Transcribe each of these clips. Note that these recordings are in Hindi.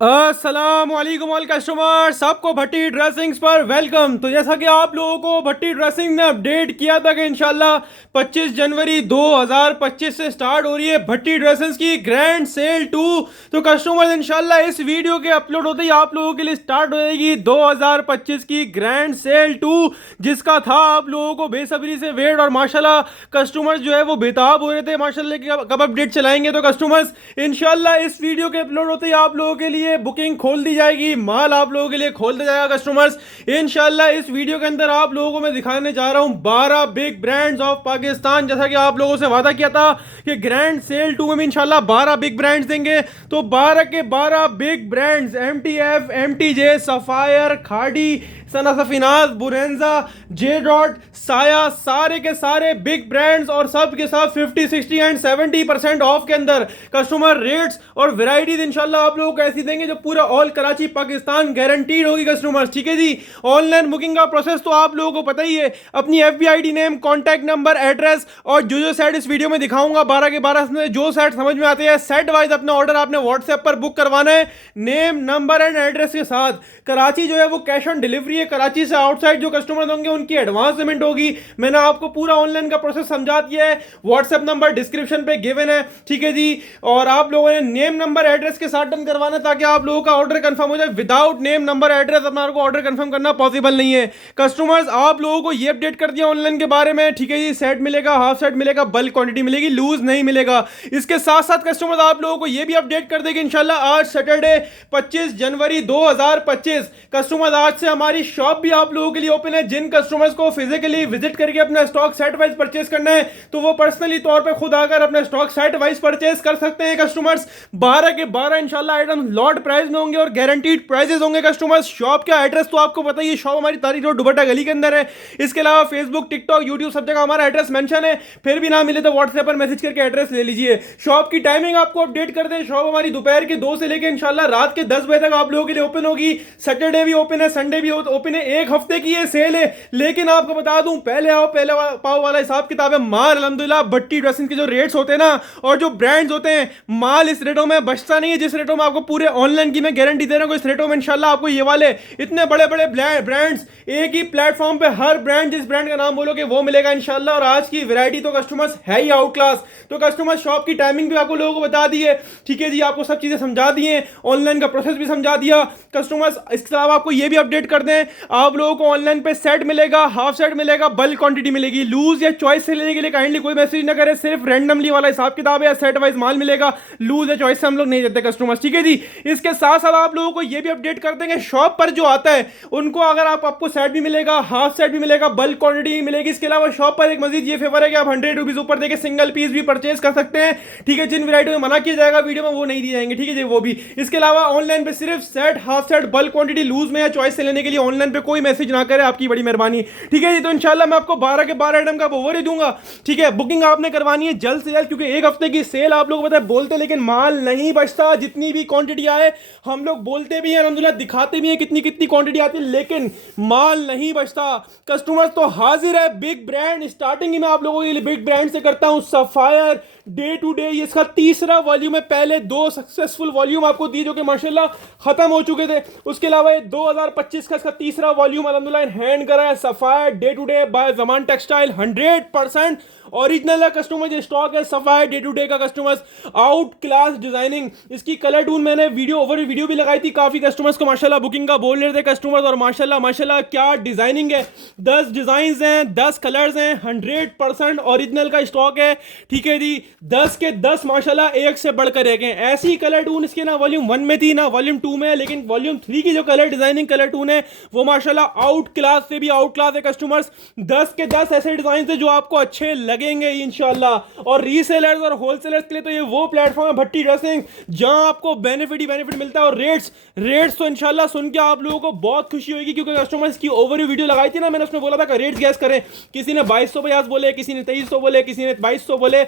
अस्सलाम वालेकुम ऑल कस्टमर, सबको भट्टी ड्रेसिंग्स पर वेलकम। तो जैसा कि आप लोगों को भट्टी ड्रेसिंग ने अपडेट किया था कि इंशाल्लाह 25 जनवरी 2025 से स्टार्ट हो रही है भट्टी ड्रेसिंग्स की ग्रैंड सेल 2। तो कस्टमर्स इंशाल्लाह इस वीडियो के अपलोड होते ही आप लोगों के लिए स्टार्ट हो जाएगी 2025 की ग्रैंड सेल 2, जिसका था आप लोगों को बेसब्री से वेट। और माशाल्लाह कस्टमर्स जो है वो बेताब हो रहे थे माशाल्लाह कि कब अपडेट चलाएंगे। तो कस्टमर्स इंशाल्लाह इस वीडियो के अपलोड होते ही आप लोगों के लिए बुकिंग खोल दी जाएगी, माल आप लोगों के लिए खोल दिया जाएगा कस्टमर्स। इंशाल्लाह इस वीडियो के अंदर आप लोगों को मैं दिखाने जा रहा हूं 12 बिग ब्रांड्स ऑफ पाकिस्तान। जैसा कि आप लोगों से वादा किया था कि ग्रैंड सेल 2 में भी इंशाल्लाह 12 बिग ब्रांड्स देंगे। तो 12 के 12 big brands MTF, MTJ, sapphire, खाड़ी, सना सफिनाज, बुरेंजा, जे डॉट, साया, सारे के सारे बिग ब्रांड्स और सब के सब 50, 60 एंड 70% ऑफ के अंदर कस्टमर रेट्स और वैरायटीज इंशाल्लाह आप लोगों को ऐसी देंगे जो पूरा ऑल कराची पाकिस्तान गारंटीड होगी कस्टमर्स। ठीक है जी। ऑनलाइन बुकिंग का प्रोसेस तो आप लोगों को पता ही है। अपनी FBID name, contact number, address और जो सेट इस वीडियो में दिखाऊंगा 12 के 12 में जो सेट समझ में आते हैं सेट वाइज अपना ऑर्डर आपने व्हाट्सएप पर बुक करवाना है नेम, नंबर एंड एड्रेस के साथ। कराची जो है वो कैश ऑन डिलीवरी है। कराची से आउटसाइड जो कस्टमर होंगे उनकी एडवांस पेमेंट होगी। मैंने आपको पूरा ऑनलाइन का प्रोसेस समझा दिया है। व्हाट्सएप नंबर डिस्क्रिप्शन पे गिवन है। ठीक है जी। और आप लोगों ने नेम, नंबर, एड्रेस के साथ डन करवाना ताकि आप लोगों का ऑर्डर कंफर्म हो जाए। विदाउट नेम, नंबर, एड्रेस अपना ऑर्डर कंफर्म करना पॉसिबल नहीं है कस्टमर्स। आप लोगों को ये अपडेट कर दिया ऑनलाइन के बारे में। ठीक है जी। सेट मिलेगा, हाफ सेट मिलेगा, बल्क क्वांटिटी मिलेगी, लूज नहीं मिलेगा। इसके साथ साथ कस्टमर्स आप लोगों को ये भी अपडेट कर देंगे इंशाल्लाह आज सैटरडे 25 जनवरी 2025 कस्टमर्स आज से हमारी शॉप भी आप लोगों के लिए ओपन है। जिन कस्टमर्स को फिजिकली विजिट करके अपना स्टॉक सेट वाइज परचेस करना है तो वो पर्सनली तौर पे खुद आकर अपना स्टॉक सेट वाइज परचेस कर सकते हैं कस्टमर्स। 12 के 12 इंशाल्लाह आइटम लॉट प्राइस में होंगे और गारंटीड प्राइसेस होंगे कस्टमर्स। शॉप का एड्रेस तो आपको पता ही है, शॉप हमारी तारीख रोड दुबट्टा गली के अंदर है। इसके अलावा फेसबुक, टिकटॉक, यूट्यूब सब जगह हमारा एड्रेस मेंशन है। फिर भी ना मिले तो व्हाट्सएप पर मैसेज करके एड्रेस ले लीजिए। शॉप की टाइमिंग आपको अपडेट कर दें। शॉप हमारी दोपहर के 2 से लेकर इंशाल्लाह रात के 10 बजे तक आप लोगों के लिए ओपन होगी। सैटरडे भी ओपन है, संडे भी ओपन है। एक हफ्ते की ये सेल है, लेकिन आपको बता दूं पहले आओ पहले पाओ वाला हिसाब किताब है। माल अल्हम्दुलिल्लाह भट्टी ड्रेसिंग के जो रेट्स होते हैं ना और जो ब्रांड्स होते हैं, माल इस रेटों में बचता नहीं है जिस रेटों में आपको पूरे ऑनलाइन की मैं गारंटी दे रहा हूं। इस रेटों में इंशाल्लाह आपको ये वाले इतने बड़े बड़े ब्रांड्स एक ही प्लेटफॉर्म पे हर ब्रांड जिस ब्रांड का नाम बोलोगे वो मिलेगा इंशाल्लाह। और आज की वैरायटी तो कस्टमर्स है ही आउट क्लास। तो कस्टमर्स शॉप की टाइमिंग भी आपको लोगों को बता दी है। ठीक है जी। आपको सब चीजें समझा दी हैं, ऑनलाइन का प्रोसेस भी समझा दिया कस्टमर्स। इसके अलावा आपको ये भी अपडेट कर दें आप लोगों को ऑनलाइन पे सेट मिलेगा, हाफ सेट मिलेगा, बल्क क्वांटिटी मिलेगी। लूज या चॉइस से लेने के लिए काइंडली कोई मैसेज ना करें, सिर्फ रैंडमली वाला हिसाब किताब है। सेट वाइज माल मिलेगा, लूज या चॉइस से हम लोग नहीं देते कस्टमर्स। ठीक है जी। इसके साथ साथ आप लोगों को ये भी अपडेट कर देंगे शॉप पर जो आता है उनको अगर आपको सेट भी मिलेगा, हाफ सेट भी मिलेगा, बल्क क्वांटिटी भी मिलेगी। इसके अलावा शॉप पर एक मजीद ये फेवर है कि आप 100 रुपीज ऊपर देके सिंगल पीस भी परचेज कर सकते हैं। ठीक है। जिन वैरायटी में मना किया जाएगा वीडियो में वो नहीं दी जाएंगे। ठीक है जी। वो भी इसके अलावा ऑनलाइन पे सिर्फ set, half set, bulk quantity, loose में या चॉइस से लेने के लिए ऑनलाइन पे कोई मैसेज ना करे, आपकी बड़ी मेहरबानी। ठीक है जी। तो इंशाल्लाह मैं आपको 12 के 12 आइटम का ओवर ही दूंगा। ठीक है। बुकिंग आपने करवानी है जल्द से जल्द, क्योंकि एक हफ्ते की सेल आप लोग पता है बोलते लेकिन माल नहीं बचता। जितनी भी क्वांटिटी आए हम लोग बोलते भी हैं, अल्हम्दुलिल्लाह दिखाते भी हैं कितनी कितनी क्वांटिटी आती है, लेकिन माल नहीं बचता कस्टमर्स। तो हाजिर है बिग ब्रांड। स्टार्टिंग ही मैं आप लोगों के लिए बिग ब्रांड से करता हूं। सफायर डे टू डे, ये इसका तीसरा वॉल्यूम है। पहले 2 सक्सेसफुल वॉल्यूम आपको दी जो कि माशाल्लाह खत्म हो चुके थे। उसके अलावा ये 2025 का इसका तीसरा वॉल्यूम अल्हम्दुलिल्लाह हैंड करा है। Sapphire day to day by Zaman textile 100% original है कस्टमर। जो स्टॉक है सफायर डे टू डे का कस्टमर्स, आउट क्लास डिजाइनिंग। इसकी कलर टून मैंने वीडियो भी लगाई थी। काफी कस्टमर्स को माशाल्लाह बुकिंग का बोल रहे थे कस्टमर्स, और माशाल्लाह माशाल्लाह क्या डिजाइनिंग है। 10 डिजाइन हैं, 10 कलर्स हैं, 100% ओरिजिनल का स्टॉक है। ठीक है जी। 10 के 10 माशाल्लाह एक से बढ़कर एक हैं। ऐसी कलर टून इसके ना वॉल्यूम 1 में थी ना वॉल्यूम 2 में, लेकिन वॉल्यूम 3 की जो कलर डिजाइनिंग कलर टून है वो माशाल्लाह आउट क्लास से भी आउट क्लास है कस्टमर्स। 10 के 10 ऐसे डिजाइन थे जो आपको अच्छे लगेंगे इंशाल्लाह। और रीसेलर्स और होलसेलर्स के लिए तो ये वो प्लेटफॉर्म है भट्टी ड्रेसिंग जहां आपको बेनिफिट ही बेनिफिट मिलता है। और रेट्स तो इंशाल्लाह सुन के आप लोगों को बहुत खुशी होगी, क्योंकि कस्टमर्स की ओवरव्यू वीडियो लगाई थी ना मैंने, उसमें बोला था कि रेट्स गैस करें। किसी ने 2250 बोले, किसी ने 2300 बोले, किसी ने 2200 बोले,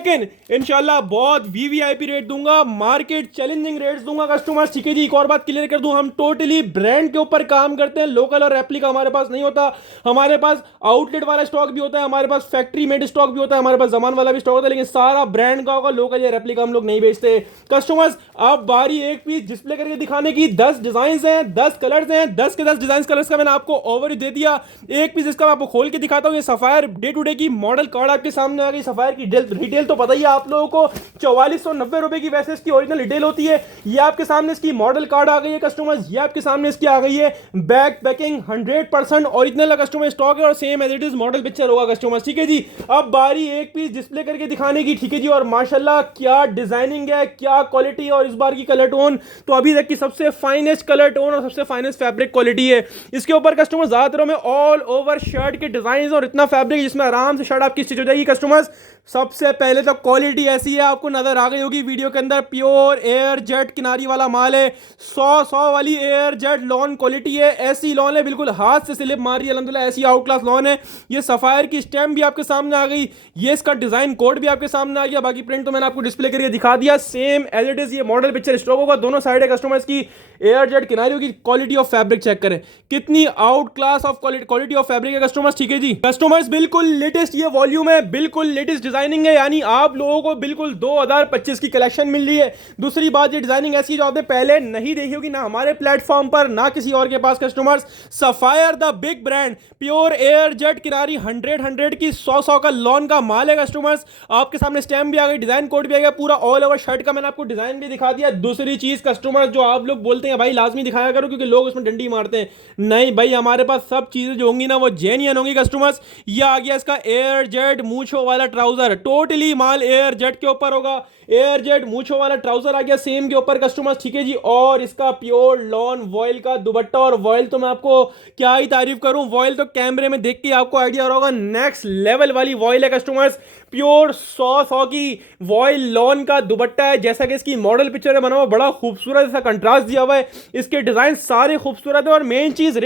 लेकिन इंशाल्लाह बहुत वीवीआईपी रेट दूंगा, मार्केट चैलेंजिंग रेट्स दूंगा कस्टमर्स, ठीक है जी। एक और बात क्लियर कर दूं, हम टोटली ब्रांड के ऊपर काम करते हैं, लोकल और रेप्लिका हमारे पास नहीं होता। हमारे पास आउटलेट वाला स्टॉक भी होता है, हमारे पास फैक्ट्री मेड स्टॉक भी होता है, हमारे पास जमान वाला भी स्टॉक होता है, लेकिन सारा ब्रांड का होगा, लोकल या रेप्लिका हम लोग नहीं बेचते कस्टमर्स। अब बारी एक पीस डिस्प्ले करके दिखाने की। 10 डिजाइन हैं, 10 कलर्स हैं, 10 के 10 डिजाइन कलर्स का मैंने आपको ओवरव्यू दे दिया। एक पीस इसका मैं आपको खोल के दिखाता हूं। ये सफायर डे टू डे की मॉडल कार्ड आपके सामने आ गई। सफायर की रिटेल तो पता ही है आप लोगों को, 4490 रुपए की वैसे इसकी ओरिजिनल रिटेल होती है। ये आपके सामने इसकी मॉडल कार्ड आ गई है कस्टमर्स, ये आपके सामने इसकी आ गई है back packing 100% original customer stock है और same as it is model picture होगा कस्टमर्स, ठीक है जी। अब बारी एक पीस डिस्प्ले करके दिखाने की, ठीक है जी। और माशाल्लाह क्या डिजाइनिंग है, क्या क्वालिटी है, और इस बार की कलर टोन तो अभी तक की सबसे फाइनेस्ट कलर टोन और सबसे फाइनेस्ट फैब्रिक क्वालिटी है। इसके ऊपर कस्टमर ज्यादातर में ऑल ओवर शर्ट के डिजाइन और इतना फैब्रिक जिसमें आराम से शर्ट आपकी स्टिच हो जाएगी कस्टमर्स। सबसे पहले तो क्वालिटी ऐसी है, आपको नजर आ गई होगी वीडियो के अंदर, प्योर एयर जेट किनारी वाला माल है। 100 वाली एयर जेट लॉन क्वालिटी है, ऐसी लॉन है बिल्कुल हाथ से स्लिप मार रही है अल्हम्दुलिल्लाह, ऐसी आउट क्लास लॉन है। ये सफायर की स्टैम्प भी आपके सामने आ गई, ये इसका डिजाइन कोड भी आपके सामने आ गया। बाकी प्रिंट तो मैंने आपको डिस्प्ले करके दिखा दिया, सेम एज इट इज ये मॉडल पिक्चर स्टॉक होगा। दोनों साइड है कस्टमर्स की एयर जेट किनारी होगी। क्वालिटी ऑफ फैब्रिक चेक करें, कितनी out class of quality of fabric है कस्टमर्स, ठीक है जी। कस्टमर्स बिल्कुल लेटेस्ट ये वॉल्यूम है, बिल्कुल लेटेस्ट डिजाइनिंग है, यानी आप लोगों को बिल्कुल 2025 की कलेक्शन मिल रही है। दूसरी बात, ये डिजाइनिंग ऐसी जो आपने पहले नहीं देखी होगी, ना हमारे प्लेटफॉर्म पर ना किसी और के पास customers. Sapphire the big brand, pure air jet किनारी 100 की 100 का लॉन का माल है कस्टमर्स। आपके सामने स्टैम्प भी आ गई, डिजाइन कोड भी आ गया, पूरा ऑल ओवर शर्ट का मैंने आपको डिजाइन भी दिखा दिया। दूसरी चीज कस्टमर्स, जो आप लोग बोलते हैं भाई लाजमी दिखाया करो क्योंकि लोग उसमें डंडी मारते हैं, नहीं भाई, हमारे पास सब चीजें जो होंगी ना वो जेन्युइन होंगी कस्टमर्स। ये आ गया इसका एयर जेट मूछो वाला ट्राउजर, टोटली माल एयर जेट के ऊपर होगा। एयर जेट मूछो वाला ट्राउजर आ गया सेम के ऊपर कस्टमर्स, ठीक है जी। और इसका प्योर लॉन वॉयल का दुपट्टा, और वॉयल तो मैं आपको क्या ही तारीफ करूं, वॉयल तो कैमरे में देख के आपको आइडिया होगा, नेक्स्ट लेवल वाली वॉयल है कस्टमर्स। प्योर 100 की वॉयल लॉन का दुपट्टा है, जैसा कि इसकी मॉडल पिक्चर है बना हुआ, बड़ा खूबसूरत ऐसा कंट्रास्ट दिया हुआ है, इसके डिजाइन सारे खूबसूरत है। और मेन चीज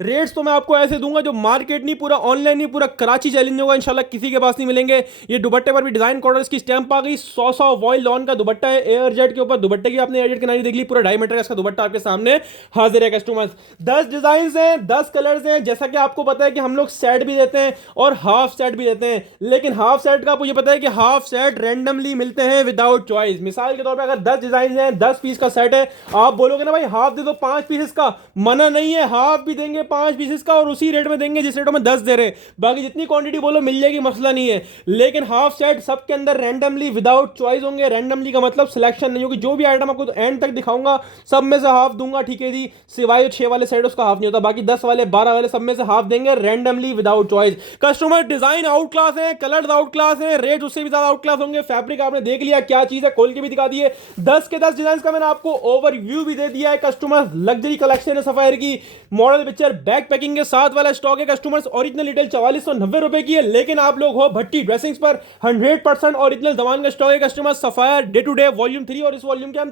रेट्स तो मैं आपको ऐसे दूंगा जो मार्केट नहीं, पूरा ऑनलाइन नहीं, पूरा कराची चैलेंज होगा इंशाल्लाह, किसी के पास नहीं मिलेंगे। ये दुपट्टे पर भी डिजाइन कॉर्डर इसकी स्टैंप आ गई, 100 वॉयल लॉन का दुपट्टा है एयर जेट के ऊपर। दुपट्टे की आपने एयर जेट किनारी देख ली, पूरा 2.5 मीटर का इसका दुपट्टा आपके सामने हाजिर है कस्टमर्स। 10 डिजाइन हैं, 10 कलर्स हैं, जैसा कि आपको पता है कि हम लोग सेट भी देते हैं और हाफ सेट भी देते हैं, लेकिन हाफ सेट का आपको ये पता है कि हाफ सेट रैंडमली मिलते हैं विदाउट चॉइस। मिसाल के तौर पर अगर 10 डिजाइन हैं, 10 पीस का सेट है, आप बोलोगे ना भाई हाफ दे दो 5 पीसेस का, मना नहीं है, हाफ भी देंगे 5 पीसेस का और उसी रेट में देंगे जिस रेट में 10 दे रहे हैं। बाकी जितनी क्वांटिटी बोलो मिल जाएगी, मसला नहीं है। लेकिन हाफ सेट सबके अंदर रैंडमली विदाउट चॉइस होंगे। रैंडमली का मतलब सिलेक्शन नहीं होगी, जो भी आइटम आपको एंड तक दिखाऊंगा सब में से हाफ दूंगा, ठीक है जी। सिवाय 6 वाले सेट उसका हाफ नहीं होता, बाकी 10 वाले 12 वाले सब में से हाफ देंगे randomly without choice. Customer design out class है, कलर आउट क्लास है, रेट उससे भी ज्यादा आउट क्लास होंगे। फैब्रिक आपने देख लिया क्या चीज है, खोल के भी दिखा दिए। 10 के 10 डिजाइन का मैंने आपको ओवरव्यू भी दे दिया है कस्टमर। लग्जरी कलेक्शन है सफायर की, मॉडल पिक्चर बैक पैकिंग के साथ वाला स्टॉक है कस्टमर्स। ओरिजिनल रिटेल 4490 रुपए की है, लेकिन आप लोग हो भट्टी ड्रेसिंग्स पर 100% ओरिजिनल जवान का स्टॉक है customers. Sapphire day to day volume 3, और इस वॉल्यूम के हम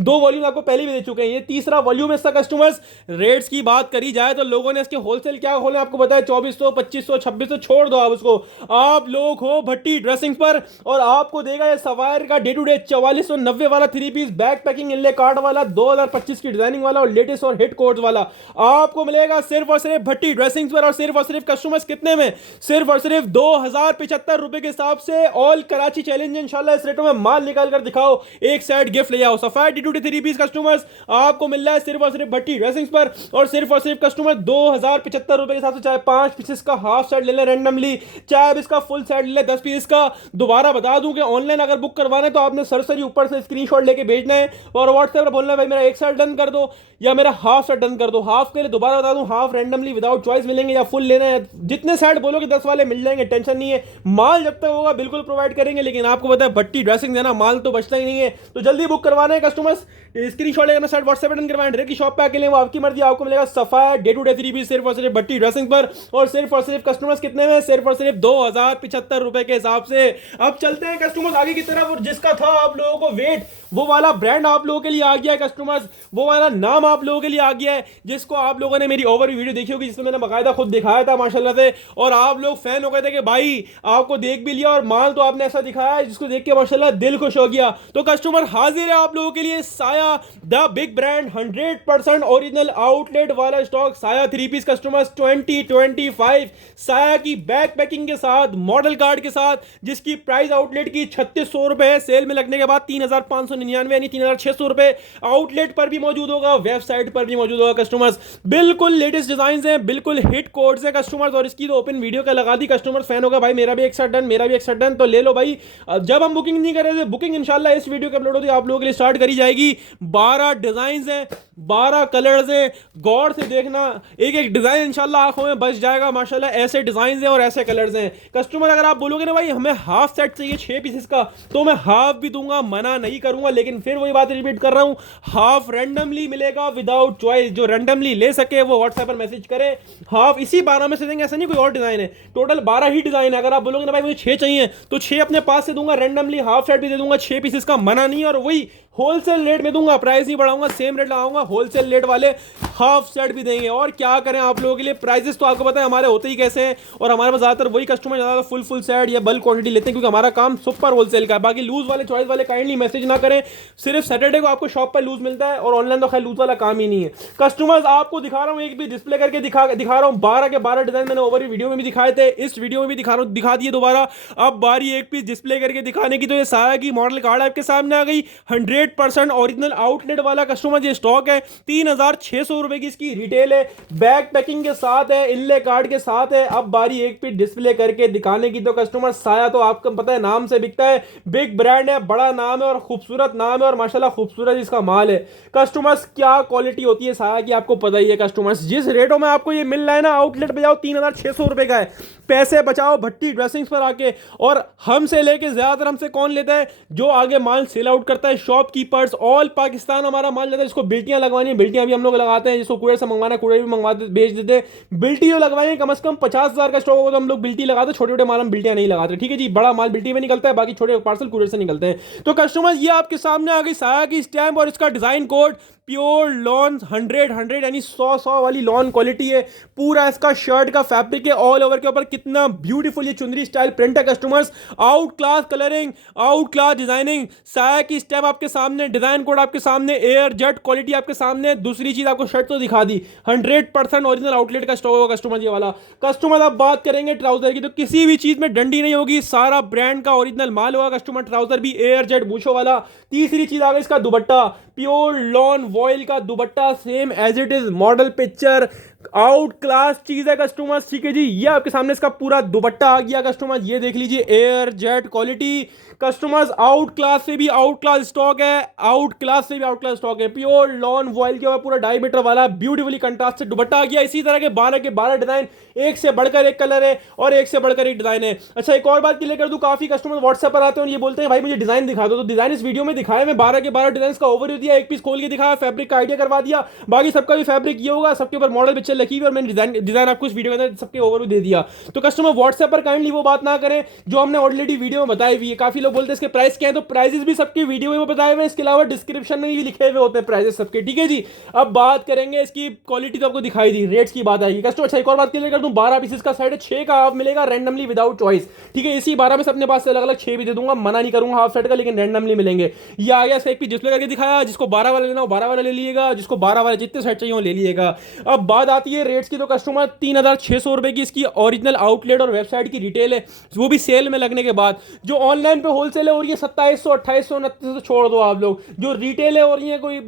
2 वॉल्यूम आपको पहले भी दे चुके हैं, ये तीसरा वॉल्यूम है इसका कस्टमर्स। रेट्स की बात करी जाए तो लोगों ने इसके होलसेल क्या खोले आपको पता है, 2400, 2500, 2600, छोड़ दो आप उसको। आप लोग हो भट्टी ड्रेसिंग्स पर और आपको देगा ये सफायर का डे टू डे 4490 वाला 3 पीस बैक पैकिंग इनले कार्ड वाला 2025 की डिजाइनिंग वाला और लेटेस्ट और हिट कोड्स वाला आपको मिलेगा सिर्फ और सिर्फ भट्टी ड्रेसिंग्स पर। और सिर्फ कस्टमर्स कितने में, सिर्फ और सिर्फ 2075 रुपए के हिसाब से। ऑल कराची चैलेंज इंशाल्लाह इस रेटों में माल निकाल कर दिखाओ, एक सेट गिफ्ट ले जाओ। Sapphire D to D 3 piece customers आपको मिल रहा है सिर्फ और सिर्फ भट्टी ड्रेसिंग्स पर, और सिर्फ कस्टमर 2075 रुपए के हिसाब से। चाहे 5 पीसेस का हाफ सेट ले ले रैंडमली, चाहे इसका फुल सेट ले ले 10 पीस का। दोबारा बता दूं कि ऑनलाइन अगर बुक करवाना है तो आपने सरसरी ऊपर से स्क्रीनशॉट लेके भेजना है और व्हाट्सएप पर बोलना है भाई मेरा एक सेट डन कर दो या मेरा हाफ सेट डन कर दो। हाफ के लिए दोबारा बता दूं, हाफ रैंडमली विदाउट चॉइस मिलेंगे या फुल लेना है, जितने सेट बोलोगे 10 वाले मिल जाएंगे, टेंशन नहीं है। माल जब तक होगा बिल्कुल प्रोवाइड करेंगे, लेकिन आपको पता है भट्टी ड्रेसिंग देना माल तो बचता ही नहीं है। तो जल्दी बुक करवाना है कस्टमर्स, स्क्रीनशॉट लेकर सेट व्हाट्सएप पर डन करवाएं, डायरेक्ट की शॉप पे आके लें, वो आपकी मर्जी। आपको मिलेगा Sapphire day to day 3 piece सिर्फ और सिर्फ भट्टी ड्रेसिंग पर, और सिर्फ कस्टमर्स कितने में, सिर्फ और सिर्फ 2075 रुपए के हिसाब से। अब चलते हैं कस्टमर्स आगे की तरफ, और जिसका था आप लोगों को वेट, वो वाला ब्रांड आप लोगों के लिए आ गया है कस्टमर्स, वो वाला नाम आप लोगों के लिए आ गया है, जिसको आप लोगों ने मेरी ओवर वीडियो देखी होगी, जिसमें मैंने बाकायदा खुद दिखाया था माशाल्लाह से, और आप लोग फैन हो गए थे कि भाई आपको देख भी लिया और माल तो आपने ऐसा दिखाया है जिसको देख के माशाल्लाह दिल खुश हो गया। तो कस्टमर हाजिर है आप लोगों के लिए साया the big brand 100% original outlet वाला स्टॉक, साया 3 पीस कस्टमर्स 2025 साया की बैक पैकिंग के साथ, मॉडल कार्ड के साथ, जिसकी प्राइस आउटलेट की 3600 रुपए है, सेल में लगने के बाद 3599 यानी 3600 रुपए आउटलेट पर भी मौजूद होगा, वेबसाइट पर भी मौजूद होगा कस्टमर्स। बिल्कुल लेटेस्ट डिजाइन हैं, बिल्कुल हिट कोड्स हैं कस्टमर्स, और इसकी तो ओपन वीडियो का लगा दी, कस्टमर फैन होगा भाई मेरा भी एक शर्ट डन, मेरा भी एक शर्ट डन, तो ले लो भाई। जब हम बुकिंग नहीं कर रहे थे, बुकिंग इंशाल्लाह इस वीडियो के अपलोड होती है आप लोगों के लिए स्टार्ट करी जाएगी। 12 डिजाइन हैं, 12 कलर्स हैं, गौर से देखना, एक एक डिजाइन इंशाल्लाह आंखों में बच जाएगा माशाल्लाह, ऐसे डिजाइन हैं और ऐसे कलर्स हैं कस्टमर। अगर आप बोलोगे ना भाई हमें हाफ सेट चाहिए 6 पीसेस का, तो मैं हाफ भी दूंगा, मना नहीं करूंगा, लेकिन फिर वही बात रिपीट कर रहा हूं, हाफ रैंडमली मिलेगा विदाउट चॉइस। जो रैंडमली ले सके वो व्हाट्सएप पर मैसेज करे, हाफ इसी 12 में से देंगे, ऐसा नहीं कोई और डिजाइन है, टोटल 12 ही डिजाइन है। अगर आप बोलोगे ना भाई मुझे 6 चाहिए, तो 6 अपने पास से दूंगा, रैंडमली हाफ सेट भी दे दूंगा 6 पीसेस का, मना नहीं, और वही होलसेल रेट में दूंगा, प्राइस नहीं बढ़ाऊंगा, सेम रेट लगाऊंगा, होलसेल रेट वाले हाफ सेट भी देंगे। और क्या करें आप लोगों के लिए, प्राइसेस तो आपको पता है हमारे होते ही कैसे हैं, और हमारे पास ज्यादातर वही कस्टमर ज्यादा फुल सेट या बल्क क्वांटिटी लेते हैं, क्योंकि हमारा काम सुपर होलसेल का है। बाकी लूज वाले चॉइस वाले काइंडली मैसेज ना करें, सिर्फ सैटरडे को आपको शॉप पर लूज मिलता है, और ऑनलाइन तो खैर लूज वाला काम ही नहीं है कस्टमर्स। आपको दिखा रहा हूं, एक भी डिस्प्ले करके दिखा रहा हूं, 12 के 12 डिजाइन मैंने ओवर वीडियो में भी दिखाए थे, इस वीडियो में भी दिखा दिए दोबारा। अब बारी एक पीस डिस्प्ले करके दिखाने की, तो ये साया की मॉडल कार्ड आपके सामने आ गई, 100% ओरिजिनल आउटलेट वाला कस्टमर, ये स्टॉक है, 3600 रुपए की इसकी रिटेल है, बैक पैकिंग के साथ है, इनले कार्ड के साथ है। अब बारी एक पीस डिस्प्ले करके दिखाने की, तो कस्टमर साया तो आपको पता है नाम से बिकता है, बिग ब्रांड है, बड़ा नाम है और खूबसूरत नाम है, और माशाल्लाह खूबसूरत इसका माल है कस्टमर्स। क्या क्वालिटी होती है साया की आपको पता ही है कस्टमर्स, जिस रेटों में आपको ये मिल रहा है ना, आउटलेट पे जाओ 3600 रुपए का है, पैसे बचाओ भट्टी ड्रेसिंग्स पर आके। और हमसे लेके ज्यादातर हमसे कौन लेता है, जो आगे माल सेल आउट करता है, शॉपकीपर्स, ऑल पाकिस्तान हमारा माल जाता है, जिसको बिल्टियां लगवानी है, बिल्टियां भी हम लोग लगाते हैं, जिसको कुरियर से मंगवाना है कुरियर भी मंगवा बेच देते हैं। बिल्टी जो लगवाएंगे कम से कम 50,000 का स्टॉक होगा तो हम लोग बिल्टी लगाते हैं, छोटे छोटे माल हम बिल्टियां नहीं लगाते, ठीक है जी। बड़ा माल बिल्टी में निकलता है, बाकी छोटे पार्सल कुरियर से निकलते हैं। तो कस्टमर ये आपके सामने आ गई साया की स्टैम्प और इसका डिजाइन कोड, प्योर लॉन 100 यानी 100 वाली लॉन क्वालिटी है, पूरा इसका शर्ट का फैब्रिक है, ऑल ओवर के ऊपर कितना ब्यूटीफुल ये चुनरी स्टाइल प्रिंट है customers, out class colouring, out class designing, साया की स्टैम्प आपके सामने, डिजाइन कोड आपके सामने, एयर जेट क्वालिटी आपके सामने। दूसरी चीज आपको शर्ट तो दिखा दी, 100% ओरिजिनल आउटलेट का स्टॉक होगा कस्टमर ये वाला। कस्टमर अब बात करेंगे ट्राउजर की, तो किसी भी चीज में डंडी नहीं होगी, सारा ब्रांड का ओरिजिनल माल होगा कस्टमर, ट्राउजर भी एयर जेट बूशो वाला। तीसरी चीज आ गई इसका दुपट्टा, प्योर लॉन वॉयल का dupatta, same as it is model picture, out class चीज है कस्टमर्स, ठीक है जी। ये आपके सामने इसका पूरा दुपट्टा आ गया कस्टमर्स, ये देख लीजिए, air jet quality customers, out class से भी आउट क्लास स्टॉक है, आउट क्लास से भी आउट क्लास स्टॉक है, प्योर लॉन वॉयल के ऊपर पूरा डायमीटर वाला ब्यूटीफुली कंट्रास्टेड दुपट्टा आ गया। इसी तरह के 12 के 12 डिजाइन, एक से बढ़कर एक कलर है और एक से बढ़कर एक डिजाइन है। अच्छा एक और बात क्लियर कर दूं, काफी कस्टमर व्हाट्सएप पर आते हैं और ये बोलते हैं भाई मुझे डिजाइन दिखा दो, तो डिजाइन इस वीडियो में दिखाया, मैं 12 के 12 डिजाइन का ओवरव्यू दिया, एक पीस खोल के दिखाया, फैब्रिक का आइडिया करवा दिया, बाकी सबका भी फैब्रिक ये होगा, सबके ऊपर मॉडल पिक्चर लिखी हुई और मैंने डिजाइन आपको इस वीडियो के अंदर सबके ओवरव्यू दे दिया। तो कस्टमर व्हाट्सएप पर काइंडली वो बात ना करें जो हमने ऑलरेडी वीडियो में बताई हुई है। काफी लोग बोलते हैं इसके प्राइस क्या है, तो प्राइसेस भी सबके वीडियो में बताए हुए हैं, इसके अलावा डिस्क्रिप्शन में भी लिखे हुए होते हैं प्राइसेस सबके, ठीक है जी। अब बात करेंगे इसकी क्वालिटी, तो आपको दिखाई दी, रेट्स की बात आएगी कस्टमर। अच्छा एक और बात क्लियर कर दूं, 12 पीसेस का सेट है, 6 का हाफ मिलेगा रैंडमली विदाउट चॉइस, ठीक है। इसी 12 में से अपने पास से अलग अलग 6 भी दे दूंगा, मना नहीं करूंगा हाफ सेट का, लेकिन रैंडमली मिलेंगे। ये आ गया इसका एक पीस डिस्प्ले करके दिखाया, जिसको 12 वाला लेना हो 12 वाला ले लीजिएगा, जिसको 12 वाले जितने सेट चाहिए वो ले लीजिएगा। अब बात आती है रेट्स की, तो कस्टमर 3600 रुपए की इसकी ओरिजिनल आउटलेट और वेबसाइट की रिटेल है, वो भी सेल में लगने के बाद। जो ऑनलाइन पे होलसेल है और ये 2700 2800 2900 छोड़ दो आप लोग, जो रिटेल है और ये कोई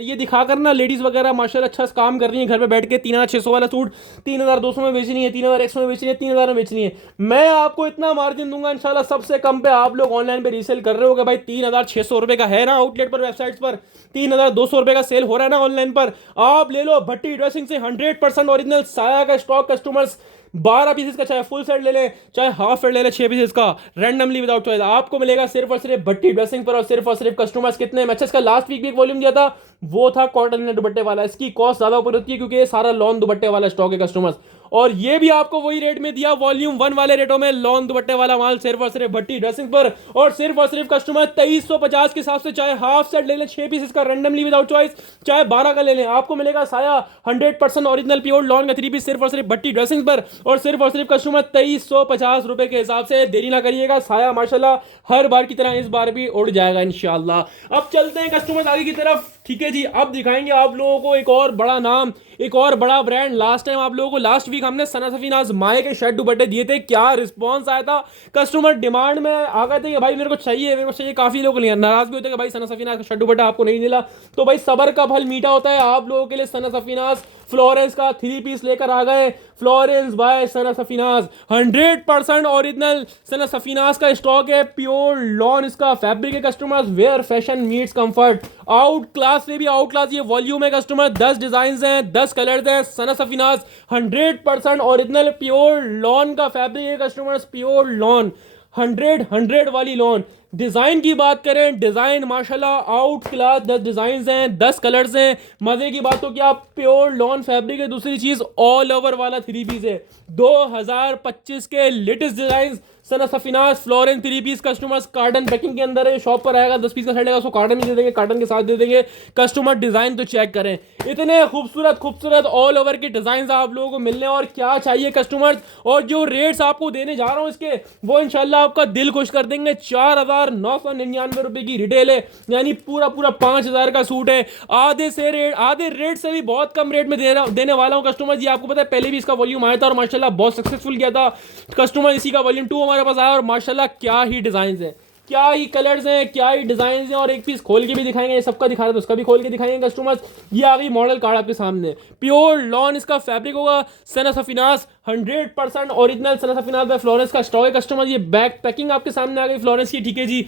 ये दिखाकर ना लेडीज वगैरह माशाल्लाह अच्छा काम कर रही है घर पे बैठ के, 3600 वाला सूट 3200 में बेचनी है, 3100 में बेचनी है, 3000 में बेचनी है, मैं आपको इतना मार्जिन दूंगा इंशाल्लाह सबसे कम पे। आप लोग ऑनलाइन पे रीसेल कर रहे हो भाई 3600 रुपए का है ना आउटलेट पर, वेबसाइट पर 3200 रुपए का सेल हो रहा है ना ऑनलाइन पर, आप ले लो भट्टी ड्रेसिंग से 100% ओरिजिनल साया का स्टॉक कस्टमर्स। 12 पीसेस का चाहे फुल सेट ले लें चाहे हाफ सेट ले लें, 6 पीसेस का रैंडमली विदाउट चॉइस आपको मिलेगा सिर्फ और सिर्फ भट्टी ड्रेसिंग पर, और सिर्फ कस्टमर्स कितने में। अच्छा इसका लास्ट वीक भी एक वॉल्यूम दिया था, वो था कॉटन दुपट्टे वाला, इसकी कॉस्ट ज्यादा ऊपर होती है क्योंकि ये सारा लॉन दुपट्टे वाला स्टॉक है कस्टमर्स। और ये भी आपको वही रेट में दिया, वॉल्यूम 1 वाले रेटों में, लॉन दुपट्टे वाला माल सिर्फ और सिर्फ भट्टी ड्रेसिंग पर। और सिर्फ कस्टमर 2350 के हिसाब से चाहे हाफ सेट ले लें 6 पीस का रैंडमली विदाउट चॉइस, चाहे 12 का ले लें, आपको मिलेगा साया 100% ओरिजिनल प्योर लॉन का 3 पीस सिर्फ और सिर्फ भट्टी ड्रेसिंग पर। और सिर्फ कस्टमर 2350 रुपए के हिसाब से। देरी ना करिएगा, साया माशाल्लाह हर बार की तरह इस बार भी उड़ जाएगा इंशाल्लाह। अब चलते हैं कस्टमर आगे की तरफ। ठीक है जी, अब दिखाएंगे आप लोगों को एक और बड़ा नाम, एक और बड़ा ब्रांड। लास्ट टाइम आप लोगों को लास्ट वीक हमने सना सफीनाज माए के शर्ट दुपट्टे दिए थे, क्या रिस्पांस आया था। कस्टमर डिमांड में आ गए थे कि भाई मेरे को चाहिए। काफी लोग नाराज भी होते हैं कि भाई सना सफीनाज का शर्ट दुपट्टा आपको नहीं मिला। तो भाई सबर का फल मीठा होता है, आप लोगों के लिए सना सफीनाज फ्लोरेंस का 3 पीस लेकर आ गए। Florence by Sana Safinaz 100% original Sana Safinaz का स्टॉक है, प्योर लॉन इसका फैब्रिक है customers. Where fashion meets comfort, out class से भी आउट क्लास ये वॉल्यूम है कस्टमर। 10 डिजाइन हैं, 10 कलर्स हैं। Sana Safinaz 100% original pure lawn का फैब्रिक है कस्टमर्स, प्योर लॉन 100 वाली लॉन। डिजाइन की बात करें, डिजाइन माशाल्लाह आउट क्लास 10 डिजाइन हैं, 10 कलर्स हैं। मजे की बात तो क्या प्योर लॉन फैब्रिक है। दूसरी चीज ऑल ओवर वाला 3 पीस है, 2025 के latest design Sana Safinaz Florence 3 piece customers. Carton packing के अंदर है, शॉप पर आएगा 10 पीस का सेट आएगा, उसको कार्टन में दे देंगे, कार्टन के साथ दे देंगे। कस्टमर डिजाइन तो चेक करें, इतने खूबसूरत ऑल ओवर के डिजाइन आप लोगों को मिलने, और क्या चाहिए कस्टमर्स। और जो रेट्स आपको देने जा रहा हूं इसके, वो इंशाल्लाह आपका दिल खुश कर देंगे। 4999 रुपए की रिटेल है, यानी पूरा 5000 का सूट है। आधे रेट से भी बहुत कम रेट में देने वाला हूं कस्टमर जी। आपको पता है पहले भी इसका वॉल्यूम आया था और माशाल्लाह बहुत सक्सेसफुल गया था कस्टमर। इसी का वॉल्यूम 2 हमारे पास आया और माशाल्लाह क्या ही डिजाइन है, क्या ही कलर्स हैं, क्या ही डिजाइन हैं। और एक पीस खोल के भी दिखाएंगे, ये सबका दिखा रहे तो उसका भी खोल के दिखाएंगे कस्टमर्स। ये आ गई मॉडल कार्ड आपके सामने, प्योर लॉन इसका फैब्रिक होगा। सना Safinaz 100% original Sana Safinaz bye Florence का स्टॉक है कस्टमर। ये बैक पैकिंग आपके सामने आ गई फ्लोरेंस की। ठीक है जी,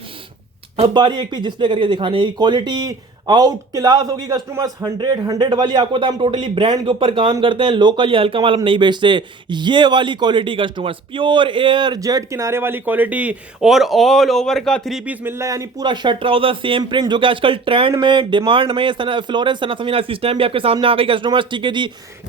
अब बारी एक पीस डिस्प्ले करके दिखाने की। क्वालिटी आउट क्लास होगी कस्टमर्स, 100 वाली। आपको तो हम टोटली ब्रांड के ऊपर काम करते हैं, लोकल या हल्का माल हम नहीं बेचते। ये वाली quality customers, pure air jet किनारे वाली क्वालिटी, और ऑल ओवर का 3 पीस मिल रहा है, यानी पूरा शर्ट ट्राउजर सेम प्रिंट, जो कि आजकल ट्रेंड में डिमांड में। फ्लोरेंस सना सफीनाज सिस्टम भी आपके सामने आ गई कस्टमर्स। ठीक है जी,